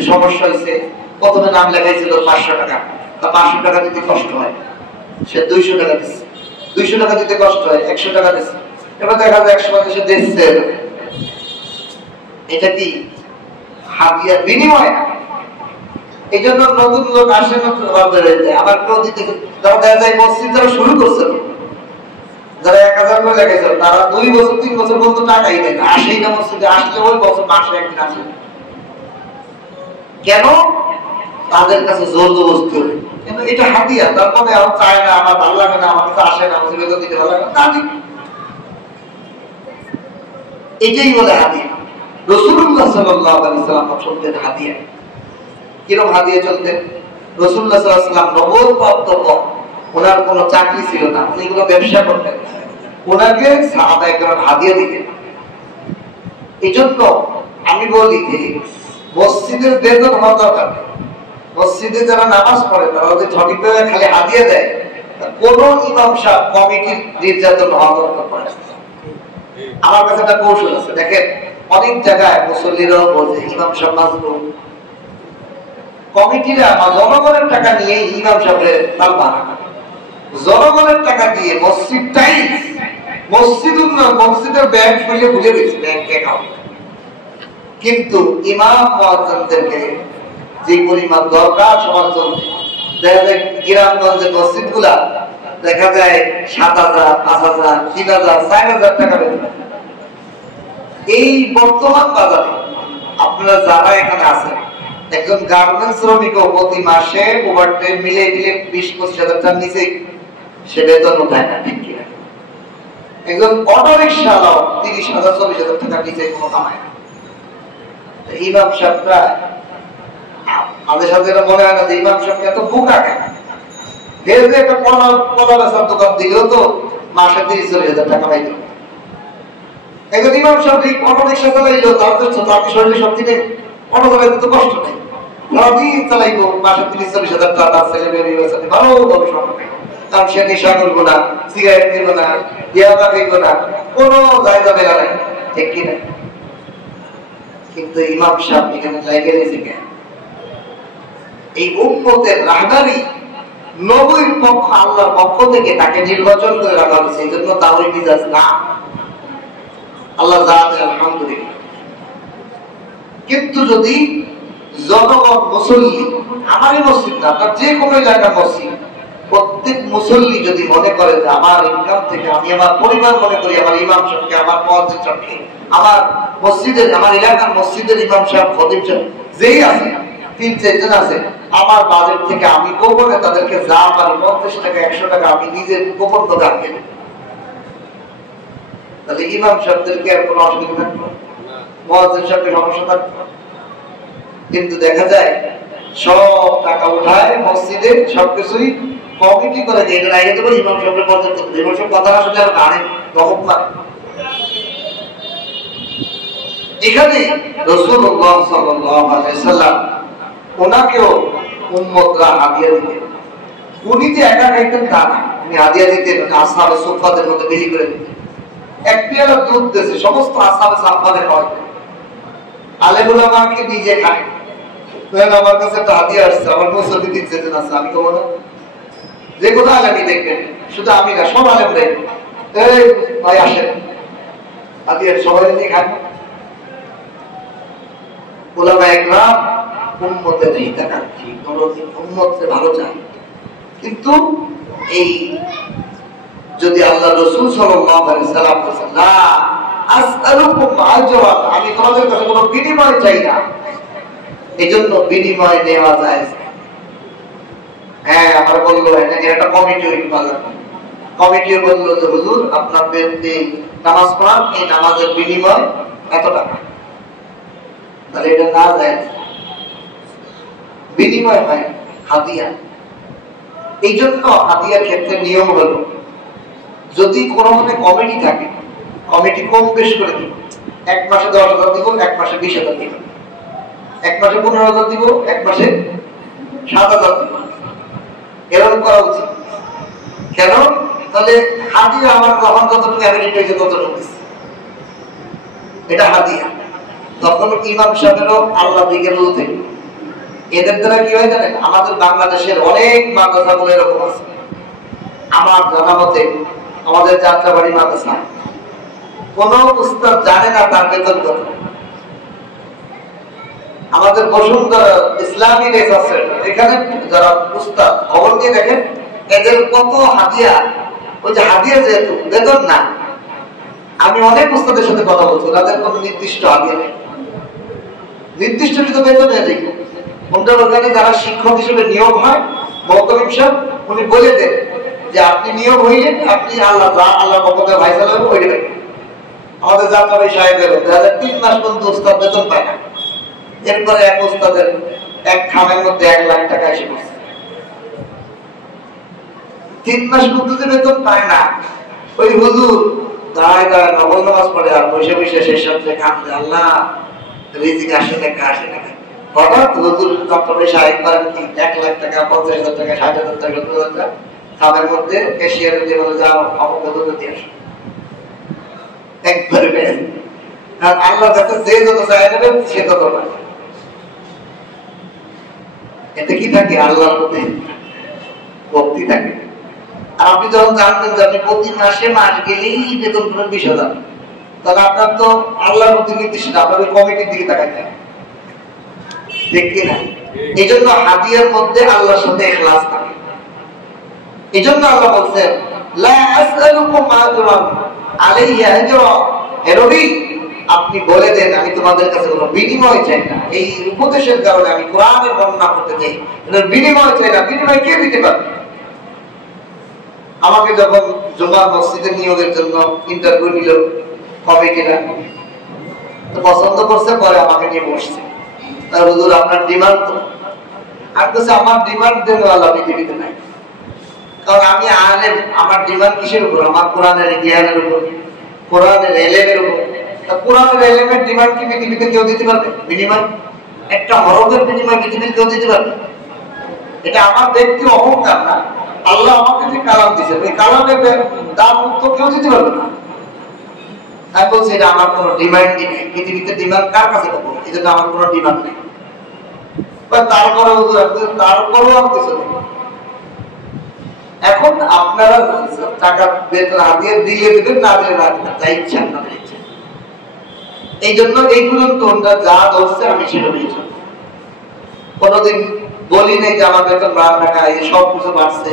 সমস্যা হয়েছে, প্রথমে নাম লেখাইছিল 500 টাকা, তা 500 টাকা দিতে কষ্ট হয়, সে 200 টাকা দিচ্ছে, 200 টাকা দিতে কষ্ট হয়, 100 টাকা দিচ্ছে, এবার দেখা যায় 100 টাকা সে দিচ্ছে। এটা কি হাদিয়ার বিনিময়? এই জন্য নতুন লোক আসে, নতুন ভাব বেড়ে যায়। আবার কেউ দিতে, তারা দেখা যায় মসজিদ যারা শুরু করছে, যারা 1000 করে লেগেছে, তারা 2 বছর 3 বছর পর্যন্ত টাকাই দেয় না, আসেই না মসজিদে, আসলে ওই বছর মাসে একদিন আসে। কেন? তাদের কাছে জোর জবরদস্তি হবে, কিন্তু এটা হাদিয়া, তার মানে আমার চায় না, আমার ভালো লাগে না, আমার কাছে আসে না, মসজিদে বেতন দিতে ভালো লাগে না, এটাই বলে হাদিয়া। রাসূলুল্লাহ সাল্লাল্লাহু আলাইহি ওয়াসাল্লাম চলতেন হাদিয়া। কিরকম হাদিয়া চলতেন? রাসূলুল্লাহ সাল্লাল্লাহু আলাইহি ওয়াসাল্লাম নবুয়ত প্রাপ্ত পর ওনার কোনো চাকরি ছিল না, উনি কোনো ব্যবসা করতেন, ওনাকে সাহাবায়ে কেরাম হাদিয়া দিতেন। এই জন্য আমি বলি যে মসজিদের বেতন হওয়া দরকার। মসজিদে যারা নামাজ পড়ে তারা যদি সঠিকভাবে খালি হাদিয়া দেয়, কোন ইমাম সাহেব কমিটির নির্যাতন হওয়া দরকার পড়ে। আমার কাছে একটা কৌশল আছে, দেখেন অনেক জায়গায় মুসল্লিরাও বলছে ইমাম সাহেব মাজলুম, কমিটিরা জনগণের টাকা নিয়ে ইমাম সাহেবের তাল বানানো, জনগণের টাকা দিয়ে মসজিদটাই মসজিদ উন্নয়ন, মসজিদের ব্যাংক খুলে ভুলে গেছে, ব্যাংক অ্যাকাউন্ট। কিন্তু ইমাম মুয়াজ্জিনদেরকে যে পরিমাণ দরকার সমাজ চলতে, দেখা যায় গ্রামগঞ্জের মসজিদ গুলা দেখা যায় 7,000, 5,000, 3,000, 4,000 টাকা বেতন। এই বর্তমান বাজারে আপনারা যারা এখানে আছেন, একজন গার্মেন্টস শ্রমিক প্রতি মাসে ওভারটাইম মিলে 20-25,000 টাকার নিচে সে বেতন উঠায় না, ঠিক কিনা? একজন অটো রিক্সাওয়ালাও 30,000-40,000 টাকার নিচে কোনো কামায় না। ইমাম সাহেবরা আমাদের সাথে মনে হয় না যে ইমাম সাহেব এত বোকা কেন? একটা কলা বেচার দোকান দিলেও তো মাসে 30-40,000 টাকা পাইত। একজন ইমাম সাহেব অটো রিক্সা চালাইলো, তার তো শরীরে শক্তি নেই, অটো চালাইতে তো কষ্ট নেই, সারাদিন চালাইবো, মাসে 30-40,000 টাকা তার ছেলে মেয়ে সাথে ভালোভাবে সম্পর্ক, কারণ সে নেশা করবো না, সিগারেট দিব না, ইয়াবা খাইবো না, কোনো জায়গা বেলা নাই, ঠিক কিনা? কিন্তু ইমাম সাহেব এখানে জায়গা দিয়েছে কেন? এই উম্মতের রাহবারি নবীর পক্ষ, আল্লাহর পক্ষ থেকে তাকে নির্বাচন করে রাখা হয়েছে। এই জন্য দাওয়াই মিজাজ না, আল্লাহ জানে আলহামদুলিল্লাহ। কিন্তু যদি জনগণ মুসল্লি, আমারই মসজিদ না, আপনার যে কোনো এলাকার মসজিদ, প্রত্যেক মুসল্লি যদি মনে করে যে আমার ইনকাম থেকে আমি আমার পরিবার মনে করি আমার ইমাম সাহেবকে, আমার মুয়াজ্জিন সাহেবকে, আমার মসজিদের, আমার এলাকার মসজিদের ইমাম সাহেব, খতিব সাহেব যেই আছে, 3-4 জন আছে, আমার বাজেট থেকে আমি গোপনে তাদেরকে যা পারি 50 টাকা 100 টাকা আমি নিজের গোপন ভাবে আনতে দিই, তাহলে ইমাম সাহেবদেরকে আর কোনো অসুবিধা থাকবে না, মুয়াজ্জিন সাহেবের সমস্যা থাকবে না। কিন্তু দেখা যায় সব টাকা উঠায় মসজিদে, সবকিছুই কমিটি করে দিয়ে এটা আগে তো ইমাম সাহেবের পর্যন্ত ইমাম সাহেব কথা আসলে আর গানে রকম মানে। এখানে রাসূলুল্লাহ সাল্লাল্লাহু আলাইহি সাল্লাম ওনাকেও উম্মতরা হাদিয়া দিতেন। উনি যে একা খাইতেন তা না, উনি হাদিয়া দিতেন আসহাবে সুফফাদের মধ্যে বিলি করে দিতেন। এক পেয়ালা দুধ দিয়েছে, সমস্ত আসহাবে সুফফাদের হয়, আলেম উলামাকে নিজে খায়। আমার কাছে একটা হাদিয়া আসছে, আমার মুসল্লি দিচ্ছে যে আছে, আমি তো মনে যে কোনো আলেমই দেখবেন, শুধু আমি না সব আলেম দেখবেন, এই ভাই আসেন হাদিয়া সবাই নিয়ে খান। উলামা একরাম উম্মতের হিতাকাঙ্ক্ষী, উম্মতকে ভালো চায়। কিন্তু এই যদি আল্লাহ রাসূল সাল্লাল্লাহু আলাইহি সাল্লাম বলেন না আসআলুকুম আজরান, আমি তোমাদের কাছে কোনো বিনিময় চাই না, এজন্য বিনিময় নেওয়া যায়। হ্যাঁ, আমার বললো একটা কমিটি কমিটিও বললো যে হুজুর আপনার নামাজ পড়ান, এই নামাজের বিনিময় এত টাকা, তাহলে এটা না যায়, বিনিময় হয় হাদিয়া। এই জন্য হাদিয়ার ক্ষেত্রে নিয়ম হলো যদি কোনো মনে কমিটি থাকে, কমিটি কম বেশ করে দিব, 1 মাসে 10,000 দিব, 1 মাসে 20,000 দিব, 1 মাসে 15,000 দিব, 1 মাসে 7,000 দিব, এরকম করা উচিত। কেন? তাহলে হাদিয়া আমার যখন যতটুকু অ্যাবিলিটি হয়েছে ততটুকু, এটা হাদিয়া। তখন ইমাম সাহেবেরও আল্লাহ দিকে রুতে, এদের দ্বারা কি হয় জানেন, আমাদের বাংলাদেশের অনেক মাদ্রাসাগুলো এরকম আছে। আমার জানা মতে আমাদের যাত্রাবাড়ি মাদ্রাসা কোন উস্তাদ জানে না তার বেতন কত। আমাদের বসুন্ধরা ইসলামী রেসার্চ এখানে যারা উস্তাদ খবর নিয়ে দেখেন এদের কত হাদিয়া, ওই যে হাদিয়া যেহেতু বেতন না, আমি অনেক উস্তাদের সাথে কথা বলছি, তাদের কোনো নির্দিষ্ট হাদিয়া নেই, নির্দিষ্ট কিন্তু বেতন হয়ে দেখবো। ওখানে যারা শিক্ষক হিসেবে নিয়োগ হয়, মহতমিম সাহেব উনি বলে দেন যে আপনি নিয়োগ হইলেন, আপনি আল্লাহ আল্লাহ পক্ষে ভাই চালাবেন ওই দেবেন। আমাদের যাত্রাবাড়ি সাহেবের 3 মাস পর্যন্ত উস্তাদ বেতন পায় না, এরপরে এক উস্তাদের এক খামের মধ্যে 1 লাখ টাকা এসে পড়ছে। 3 মাস পর্যন্ত বেতন পায় না, ওই হুজুর দাঁড়ায় দাঁড়ায় নবল নামাজ পড়ে আর বসে বসে শেষ রাত্রে কাঁদতে, আল্লাহ রিজিক আসে না আসে না। হঠাৎ হুজুর চট্টগ্রামে সাহেব করেন কি 1,00,000 টাকা, 50,000 টাকা, 60,000 টাকা, 70,000 টাকা খামের মধ্যে ক্যাশিয়ার দিয়ে বলে যাও অমুক হুজুর দিয়ে আসো, একবারে পেয়ে। আর আল্লাহর কাছে যে যত চাই নেবেন সে তত পায়। এতে কি থাকে? আল্লাহর প্রতি ভক্তি থাকে। আর আপনি যখন জানবেন যে আপনি প্রতি মাসে মাস গেলেই বেতন পাবেন 20,000, তাহলে আপনার তো আল্লাহর প্রতি নির্দিষ্ট না, আপনার কমিটির দিকে তাকাতে হবে, দেখি না। এই জন্য হাদিয়ার মধ্যে আল্লাহর সাথে ইখলাস থাকে। এই জন্য আল্লাহ বলছেন লা আসআলুকুম আজরান আলাইহি আজরা, হে নবী আপনি বলে দেন আমি তোমাদের কাছে কোনো বিনিময় চাই না। এই উপদেশের কারণে আমি কোরআনের বর্ণনা করতে চাই, এর বিনিময় চাই না। বিনিময় কে দিতে পারবে? আমাকে যখন জুমার মসজিদে নিয়োগের জন্য ইন্টারভিউ নিল কমিটিরা, তো পছন্দ করছে, পরে আমাকে নিয়ে বসছে, তার হুজুর আপনার ডিমান্ড তো? আর বলছে আমার ডিমান্ড দেওয়ালা পৃথিবীতে নাই, কারণ আমি আলেম। আমার ডিমান্ড কিসের উপর? আমার কোরআনের জ্ঞানের উপর, কোরআনের এলেমের উপর। কোরআনের এলেমের ডিমান্ড কি পৃথিবীতে কেউ দিতে পারবে? বিনিময় একটা হরফের বিনিময় পৃথিবীর কেউ দিতে পারবে? এটা আমার ব্যক্তি অহংকার না, আল্লাহ আমাকে যে কালাম দিয়েছে ওই কালামের দাম তো কেউ দিতে পারবে না। আমি বলছি এটা আমার কোনো ডিমান্ডই নেই, পৃথিবীতে ডিমান্ড কার কাছে পাবো? এই জন্য আমার কোনো ডিমান্ড নেই। তারপরেও আর কিছু নেই। এখন আপনারা টাকা বেতন হাতিয়ে দিলে দেবেন, না দিলে না দেবেন, তাই ইচ্ছা আপনাদের ইচ্ছা। এই জন্য এইগুলো তোমরা যা ধরছে আমি সেটা নিয়েছি। কোনোদিন বলি নেই যে আমার বেতন বাড়ার টাকা এই সব কিছু বাড়ছে,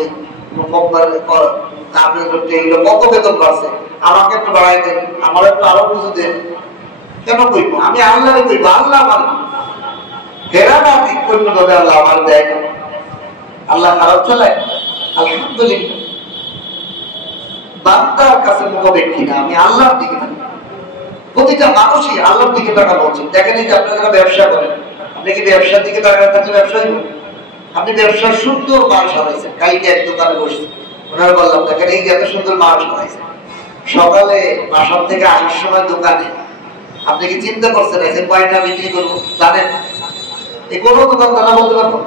কত বেতন বাড়ছে, আমাকে একটু বাড়াই দেন, আমার একটু আরো কিছু দেন। কেন কইব? আমি আল্লাহরে কইব, আল্লাহ আমার ফেরা না ঠিক করতে হবে, আল্লাহ আমার দেয় না। আল্লাহ খারাপ চলায়? আলহামদুলিল্লাহ। বান্দার কাছে মুখাপেক্ষী না, আমি আল্লাহর দিকে থাকি। প্রতিটা মানুষই আল্লাহর দিকে তাকানো উচিত। দেখেন এই যে আপনারা যারা ব্যবসা করেন, আপনি কি ব্যবসার দিকে তাকানো থাকলে ব্যবসা হইব? আপনি ব্যবসার সুন্দর মাল সাজাইছেন, কালকে এক দোকানে বসছেন, ওনারা বললাম দেখেন এই যে এত সুন্দর মাল সাজাইছেন, সকালে বাসার থেকে আসার সময় দোকানে আপনি কি চিন্তা করছেন যে কয়টা বিক্রি করবো? জানেন? এই কোনো দোকানদার বলতে পারবো?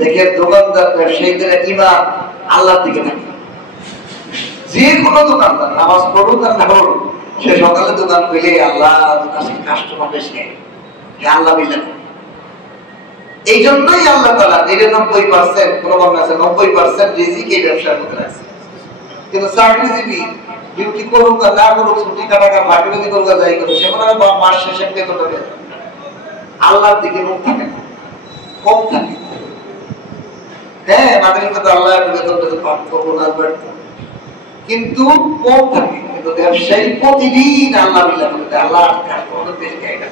দেখেন দোকানদার ব্যবসায়ীদের ইমান আল্লাহর দিকে থাকে। যে কোনো দোকানদার নামাজ পড়ুক আর না পড়ুক, সে সকালে দোকান খুলে আল্লাহ কাস্টমার বেশি, আল্লাহ মিলে। এই জন্যই আল্লাহ তাআলা 99% প্রমাণ আছে 90% রিজিক এই ব্যবসার মধ্যে আছে। কিন্তু চাকরিজীবী ডিউটি করুক আর না করুক, ছুটি কাটাকা ফাঁকিবাজি করুক আর যাই করুক, সে মনে হয় মাস শেষে বেতনটা পেয়ে আল্লাহর দিকে মুখ থাকে না, কম থাকে। হ্যাঁ আমাদের কিন্তু আল্লাহ বেতনটা পার্থক্য না ব্যর্থ, কিন্তু কম থাকে। কিন্তু ব্যবসায়ী প্রতিদিন আল্লাহ মিল্লা করতে, আল্লাহ বেশি গাইডা।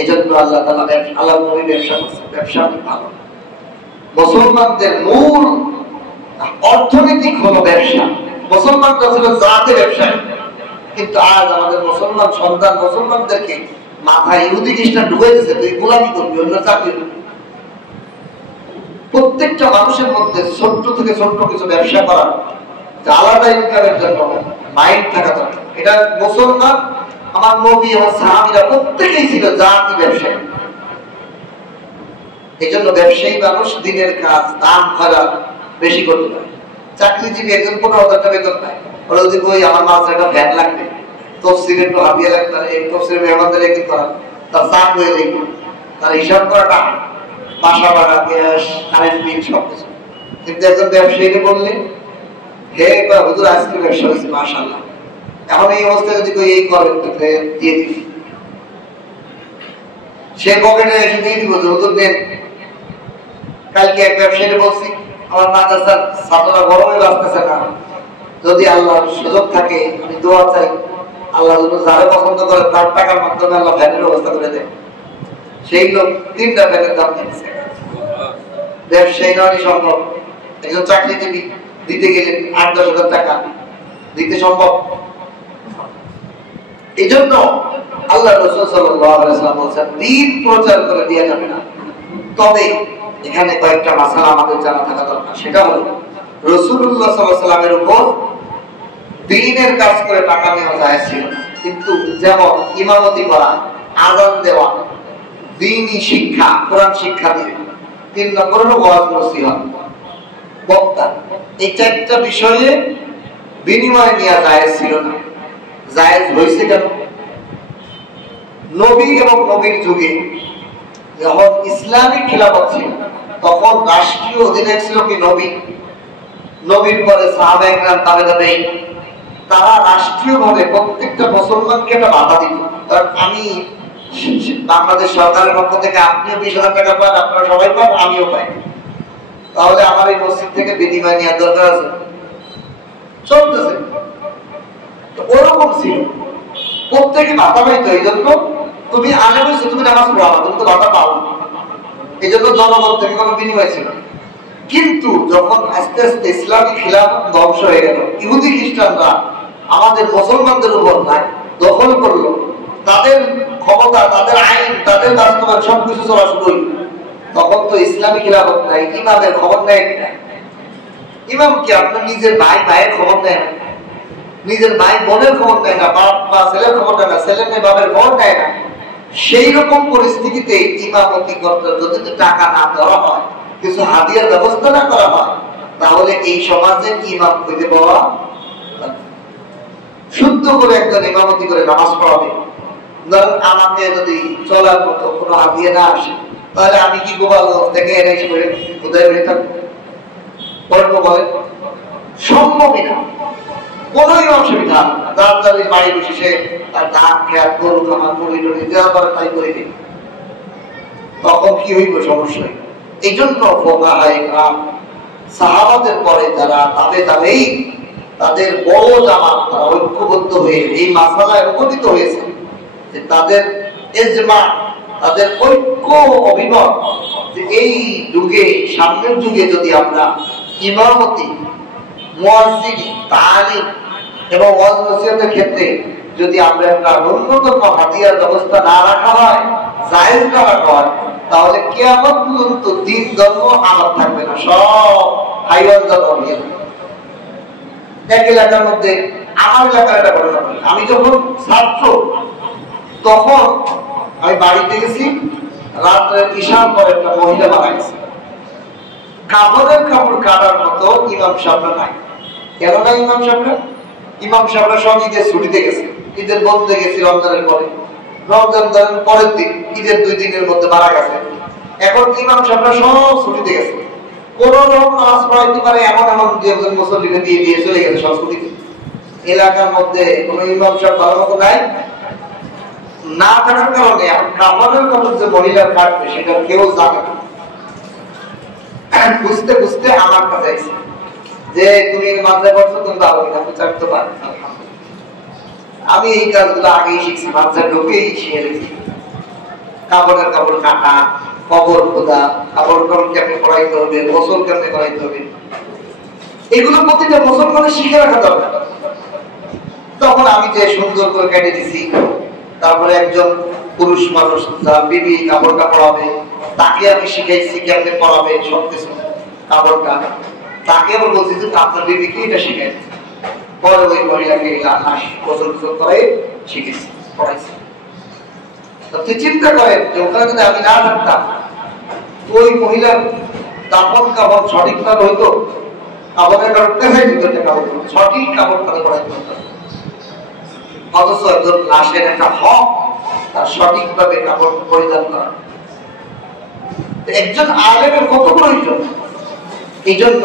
এই জন্য আল্লাহ তাআলা আল্লাহ নবী ব্যবসা করছেন, ব্যবসা অনেক ভালো। মুসলমানদের মূল অর্থনৈতিক হলো ব্যবসা। মুসলমানরা ছিল জাতে ব্যবসায়ী, কিন্তু আজ আমাদের মুসলমান সন্তান মুসলমানদেরকে মাথায় ইহুদি খ্রিস্টান ঢুকাই দিচ্ছে, তুই গোলামি করবি, অন্য চাকরি করবি। প্রত্যেকটা মানুষের মধ্যে ছোট্ট থেকে ছোট্ট কিছু ব্যবসা করার আলাদা ইনকামের জন্য মাইন্ড থাকা দরকার। এটা মুসলমান আমার নবী এবং সাহাবীরা প্রত্যেকেই ছিল জাতি ব্যবসায়ী। এই জন্য ব্যবসায়ী মানুষ দিনের কাজ দাম খরচ বেশি করতে পারে। চাকরিজীবী একজন 15,000 টাকা বেতন পায়, ওরা যদি বই আমার মাঝে একটা ভ্যান লাগবে, তফসিলের একটু হাবিয়া লাগবে, এই তফসিলের মেহমানদের একদিন করা, তার চাপ হয়ে যাবে, তার হিসাব করাটা বাসা ভাড়া, গ্যাস, কারেন্ট বিল সবকিছু। কিন্তু একজন ব্যবসায়ীকে বললে হে হুজুর আজকে ব্যবসা হয়েছে মাশাআল্লাহ, এখন এই অবস্থায় যদি কেউ এই করে দিয়ে দিবি, সে পকেটে এসে দিয়ে দিব যে হুজুর দেন। কালকে এক ব্যবসায়ীকে বলছি আমার মাদ্রাসার ছাত্ররা গরমে বাঁচতেছে না, যদি আল্লাহর সুযোগ থাকে আমি দোয়া চাই, আল্লাহ যারা পছন্দ করে তার টাকার মাধ্যমে আল্লাহ ভ্যানের ব্যবস্থা করে দেয়। সেই লোক 3টা ভ্যানের দাম দিচ্ছে। ব্যবসায়ী নয় সম্ভব, একজন চাকরিজীবী দিতে গেলে 8-10 হাজার টাকা দিতে সম্ভব। এই জন্য আল্লাহ রাসূল সাল্লাল্লাহু আলাইহি ওয়াসাল্লাম বলেছেন দিন প্রচার করে দেয়া যাবে না। তবে এখানে কয়েকটা মাসালা আমাদের জানা থাকা দরকার। সেটা হলো রাসূলুল্লাহ সাল্লাল্লাহু আলাইহি ওয়াসাল্লামের উপর দ্বীনের কাজ করে টাকা নেওয়া যায় ছিল, কিন্তু যেমন ইমামতি করা, আযান দেওয়া, দ্বীনি শিক্ষা, কোরআন শিক্ষা দিয়ে, 3 নম্বর হলো ওয়াজ নসিহত, বক্তা, এই 4টা বিষয়ে বিনিময় নেওয়া জায়েজ ছিল না। জায়েজ হয়েছে কেন? নবী এবং নবীর যুগে যখন ইসলামিক খিলাফত ছিল, তখন রাষ্ট্রীয় অধিনায়ক ছিল কি নবী, নবীর পরে সাহাবায়ে কেরাম, তাবেঈন, তারা রাষ্ট্রীয়ভাবে প্রত্যেকটা মুসলমানকে একটা বাধা দিত। কারণ আমি বাংলাদেশ সরকারের পক্ষ থেকে আপনিও 20,000 টাকা পান, আপনারা সবাই পান, আমিও পাই, তাহলে আমার এই মসজিদ থেকে বিনিময় নেওয়ার দরকার আছে? চলতেছে তো ওরকম ছিল, প্রত্যেকে ভাতা পাইতো। এই জন্য তুমি আগে বলছো তুমি নামাজ পড়াবা, তুমি তো ভাতা পাও, এই জন্য জনগণ থেকে কোনো বিনিময় ছিল। কিন্তু যখন আস্তে আস্তে ইসলামিক খিলাফত ধ্বংস হয়ে গেল, ইহুদি খ্রিস্টানরা আমাদের মুসলমানদের উপর নাই দখল করলো, তাদের ক্ষমতা, তাদের আইন, তাদের বাস্তবায়ন সবকিছু চলা শুরু হইল, তখন তো ইসলামিক খিলাফত নাই, ইমামের খবর নেয় না। ইমাম কি আপনার নিজের ভাইয়ের খবর নেয় না, নিজের ভাই বোনের খবর নেয় না, বাপ বা ছেলের খবর নেয় না, ছেলে মেয়ে বাপের খবর নেয় না। সেই রকম পরিস্থিতিতে ইমামতি করতে যদি টাকা না দেওয়া হয়, কিছু হাদিয়ার ব্যবস্থা না করা হয়, তাহলে এই সমাজে ইমাম খুঁজে পাওয়া, শুদ্ধ করে একজন ইমামতি করে নামাজ পড়াবে, ধরুন আমাকে যদি চলার মতো কোনো হাদিয়া না আসে, তাহলে আমি কি গোপাল থেকে এনে করে উদয় বেড়ে থাকবো? বলে সম্ভবই না, কোনোই অসুবিধা না। যার যার বাড়ি বসে সে তার ধান খেয়াল, গরু খামার, মুড়ি টুড়ি দেওয়া করে তাই করে দিন, তখন কি হইব? সমস্যা। এই জন্য ফুকাহায়ে কেরাম, সাহাবাদের পরে যারা তাবেঈন, তাদের বড় জামাত, তারা ঐক্যবদ্ধ হয়ে এই মাসালায় উপনীত হয়েছে যে তাদের ইজমা, তাদের ঐক্য অভিমত, যে এই যুগে, সামনের যুগে যদি আমরা ইমামতি, মুয়াজ্জিনি, তালিম এবং ওয়াজ নসিহতের ক্ষেত্রে যদি আমরা একটা ন্যূনতম হাদিয়ার ব্যবস্থা না রাখা হয়, জায়েজ না রাখা হয়, তাহলে কিয়ামত পর্যন্ত দ্বীন ধর্ম আমার থাকবে না, সব হাইওয়ান ধর্ম হয়ে যাবে। এক এলাকার মধ্যে, আমার এলাকার একটা ঘটনা বলি, আমি যখন ছাত্র, তখন আমি বাড়িতে গেছি, রাত্রে ঈশার পর একটা মহিলা মারা গেছে। কাপড়ের কাপড় কাটার মতো ইমাম সাহেবরা নাই। কেন না ইমাম সাহেবরা? ইমাম সাহেবরা সব ঈদের ছুটিতে গেছে, ঈদের বন্ধে গেছি, রমজানের পরে, রমজান ধরেন পরের দিন, ঈদের 2 দিনের মধ্যে মারা গেছে। এখন ইমাম সাহেবরা সব ছুটিতে গেছে, কোন রকম নামাজ পড়াইতে পারে এমন এমন 2 মুসল্লিকে দিয়ে দিয়ে চলে গেছে সব ছুটিতে। এলাকার মধ্যে কোন ইমাম সাহেব ভালো মতো নাই, না থাকার কারণে এখন কাপড়ের কাপড় যে মহিলার কাটবে সেটা কেউ জানে না। বুঝতে বুঝতে আমার কাছে এসে যে তুমি মাদ্রাসা পড়ছো, তুমি ভালো কিনা বুঝতে পারো। আমি এই কাজগুলো আগেই শিখছি, মাদ্রাসা ঢুকেই শিখে রেখেছি। কাপড়ের কাপড় কাটা, কবর খোদা, কাপড় কেমনে পড়াইতে হবে, গোসল কেমনে করাইতে হবে, এগুলো প্রতিটা মুসলমানের শিখে রাখা দরকার। তখন আমি যে সুন্দর করে কেটে দিছি, তারপরে একজন পুরুষ মানুষ যার বিবি কাপড়টা পড়াবে, তাকে আমি শিখাইছি কেমনে পড়াবে সবকিছু কাপড়টা, তাকে আমি বলছি যে আপনার বিবিকে এটা শিখাই। পরে ওই মহিলাকে গোসল করাই শিখেছি, পড়াইছি। তুই চিন্তা করেন যে ওখানে যদি আমি না থাকতাম, ওই মহিলার দাফন কাপড় সঠিকভাবে হইতো, কাপড়ের কাপড় দেখাই দিত, সঠিক কাপড় তাদের পড়াইতে হতো। অথচ একজন লাশের একটা হক, তার সঠিকভাবে কাপড় পরিধান করা একজন আলেমের কত প্রয়োজন। এই জন্য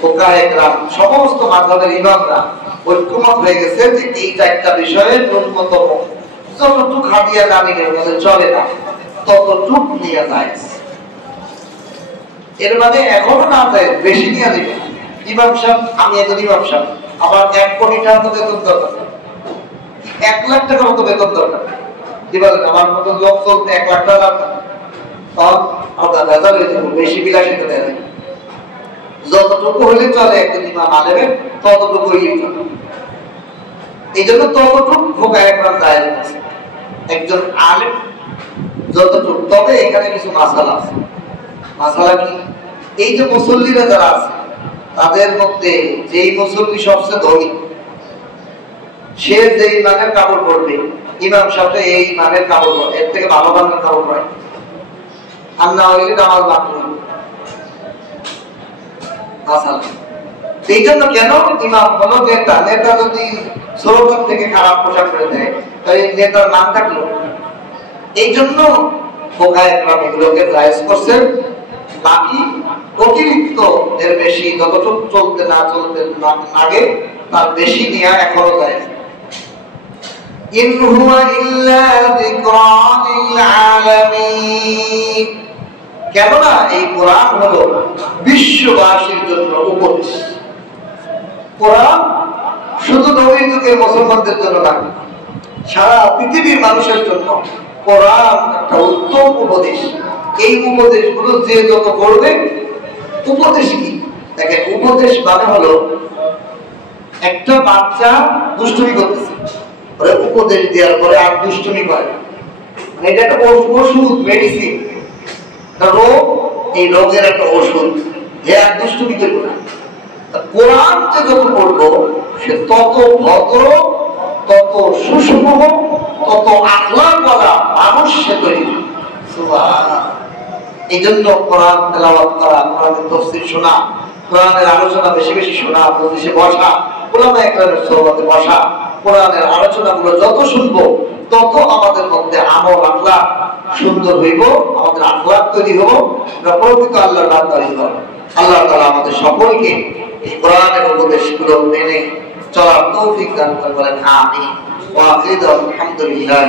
ফুকাহায়ে কেরাম, সমস্ত মাযহাবের ইমামরা ঐক্যমত হয়ে গেছে যে এই 4টা বিষয়ে ন্যূনতম যতটুক হাদিয়া না নিলে ওদের চলে না, ততটুক নিয়ে যায়। এর মানে এখনো না যায়, বেশি নিয়ে দিবে। ইমাম সাহেব, আমি একজন ইমাম সাহেব, আমার 1 কোটি টাকা তো বেতন দরকার, 1 লাখ টাকার মতো বেতন দরকার। কি বলেন? আমার মতো লোক চলতে 1 লাখ টাকা দরকার, তখন আপনার ভেজাল হয়ে যাবে, বেশি বিলাসিতা দেয় না। যতটুকু হলে চলে একজন ইমাম আলেমের, ততটুকু হইলেই চলে। এই জন্য ততটুকু ফুকাহায়ে কেরাম জায়েজ আছে, একজন আলেম যতটুকু। তবে এখানে কিছু মাসালা আছে। মাসালা কি? এই যে মুসল্লিরা যারা আছে, তাদের মধ্যে যেই মুসল্লি সবচেয়ে ধনী, সে যেই মানের কাপড় পরবে, ইমাম সাহেব এই মানের কাপড় পরে, এর থেকে ভালো মানের কাপড় পরে, আর না হইলে নামাজ বাকি। এই জন্য কেন ইমাম হলো নেতা, নেতা যদি স্লোগান থেকে খারাপ পোশাক করে দেয় তাহলে নেতার নাম থাকলো। এই জন্য এগুলোকে জায়েজ করছেন। বাকি অতিরিক্ত এর বেশি যতটুকু চলতে লাগে তার বেশি নেওয়া এখনো জায়েজ। ইন হুয়া ইল্লা যিকরা লিল আলামিন, কেননা এই কোরআন হলো বিশ্ববাসীর জন্য উপদেশ। কোরআন শুধু নবীর যুগের মুসলমানদের জন্য না, সারা পৃথিবীর মানুষের জন্য কোরআন একটা উত্তম উপদেশ। এই উপদেশগুলো যে যত করবে, উপদেশ কি দেখেন, উপদেশ মানে হলো একটা বাচ্চা দুষ্টুমি করতেছে, উপদেশ দেওয়ার পরে আর দুষ্টুমি করে, মানে এটা একটা ওষুধ, মেডিসিন, রোগ, এই রোগের একটা ওষুধ, যে আর দুষ্টুমি করবো না। কোরআন যে যত পড়বো সে তত ভদ্র, তত সুষম, তত আখলাকওয়ালা মানুষ সে তৈরি। এই জন্য কোরআন তেলাওয়াত করা, কোরআনের তাফসীর শোনা, কোরআনের আলোচনা বেশি বেশি শোনা, মজলিসে বসা, উলামায়ে কেরামের সোহবতে বসা, কোরআনের আলোচনাগুলো যত শুনবো তত আমাদের মধ্যে আমল আখলাক সুন্দর হইব, আমাদের আখলাক তৈরি হবো, আমরা প্রকৃত আল্লাহর বান্দা হইব। আল্লাহ তাআলা আমাদের সকলকে এই কোরআনের উপদেশগুলো মেনে চলার তৌফিক দান করেন। আমিন। ওয়া আখিরু আলহামদুলিল্লাহ।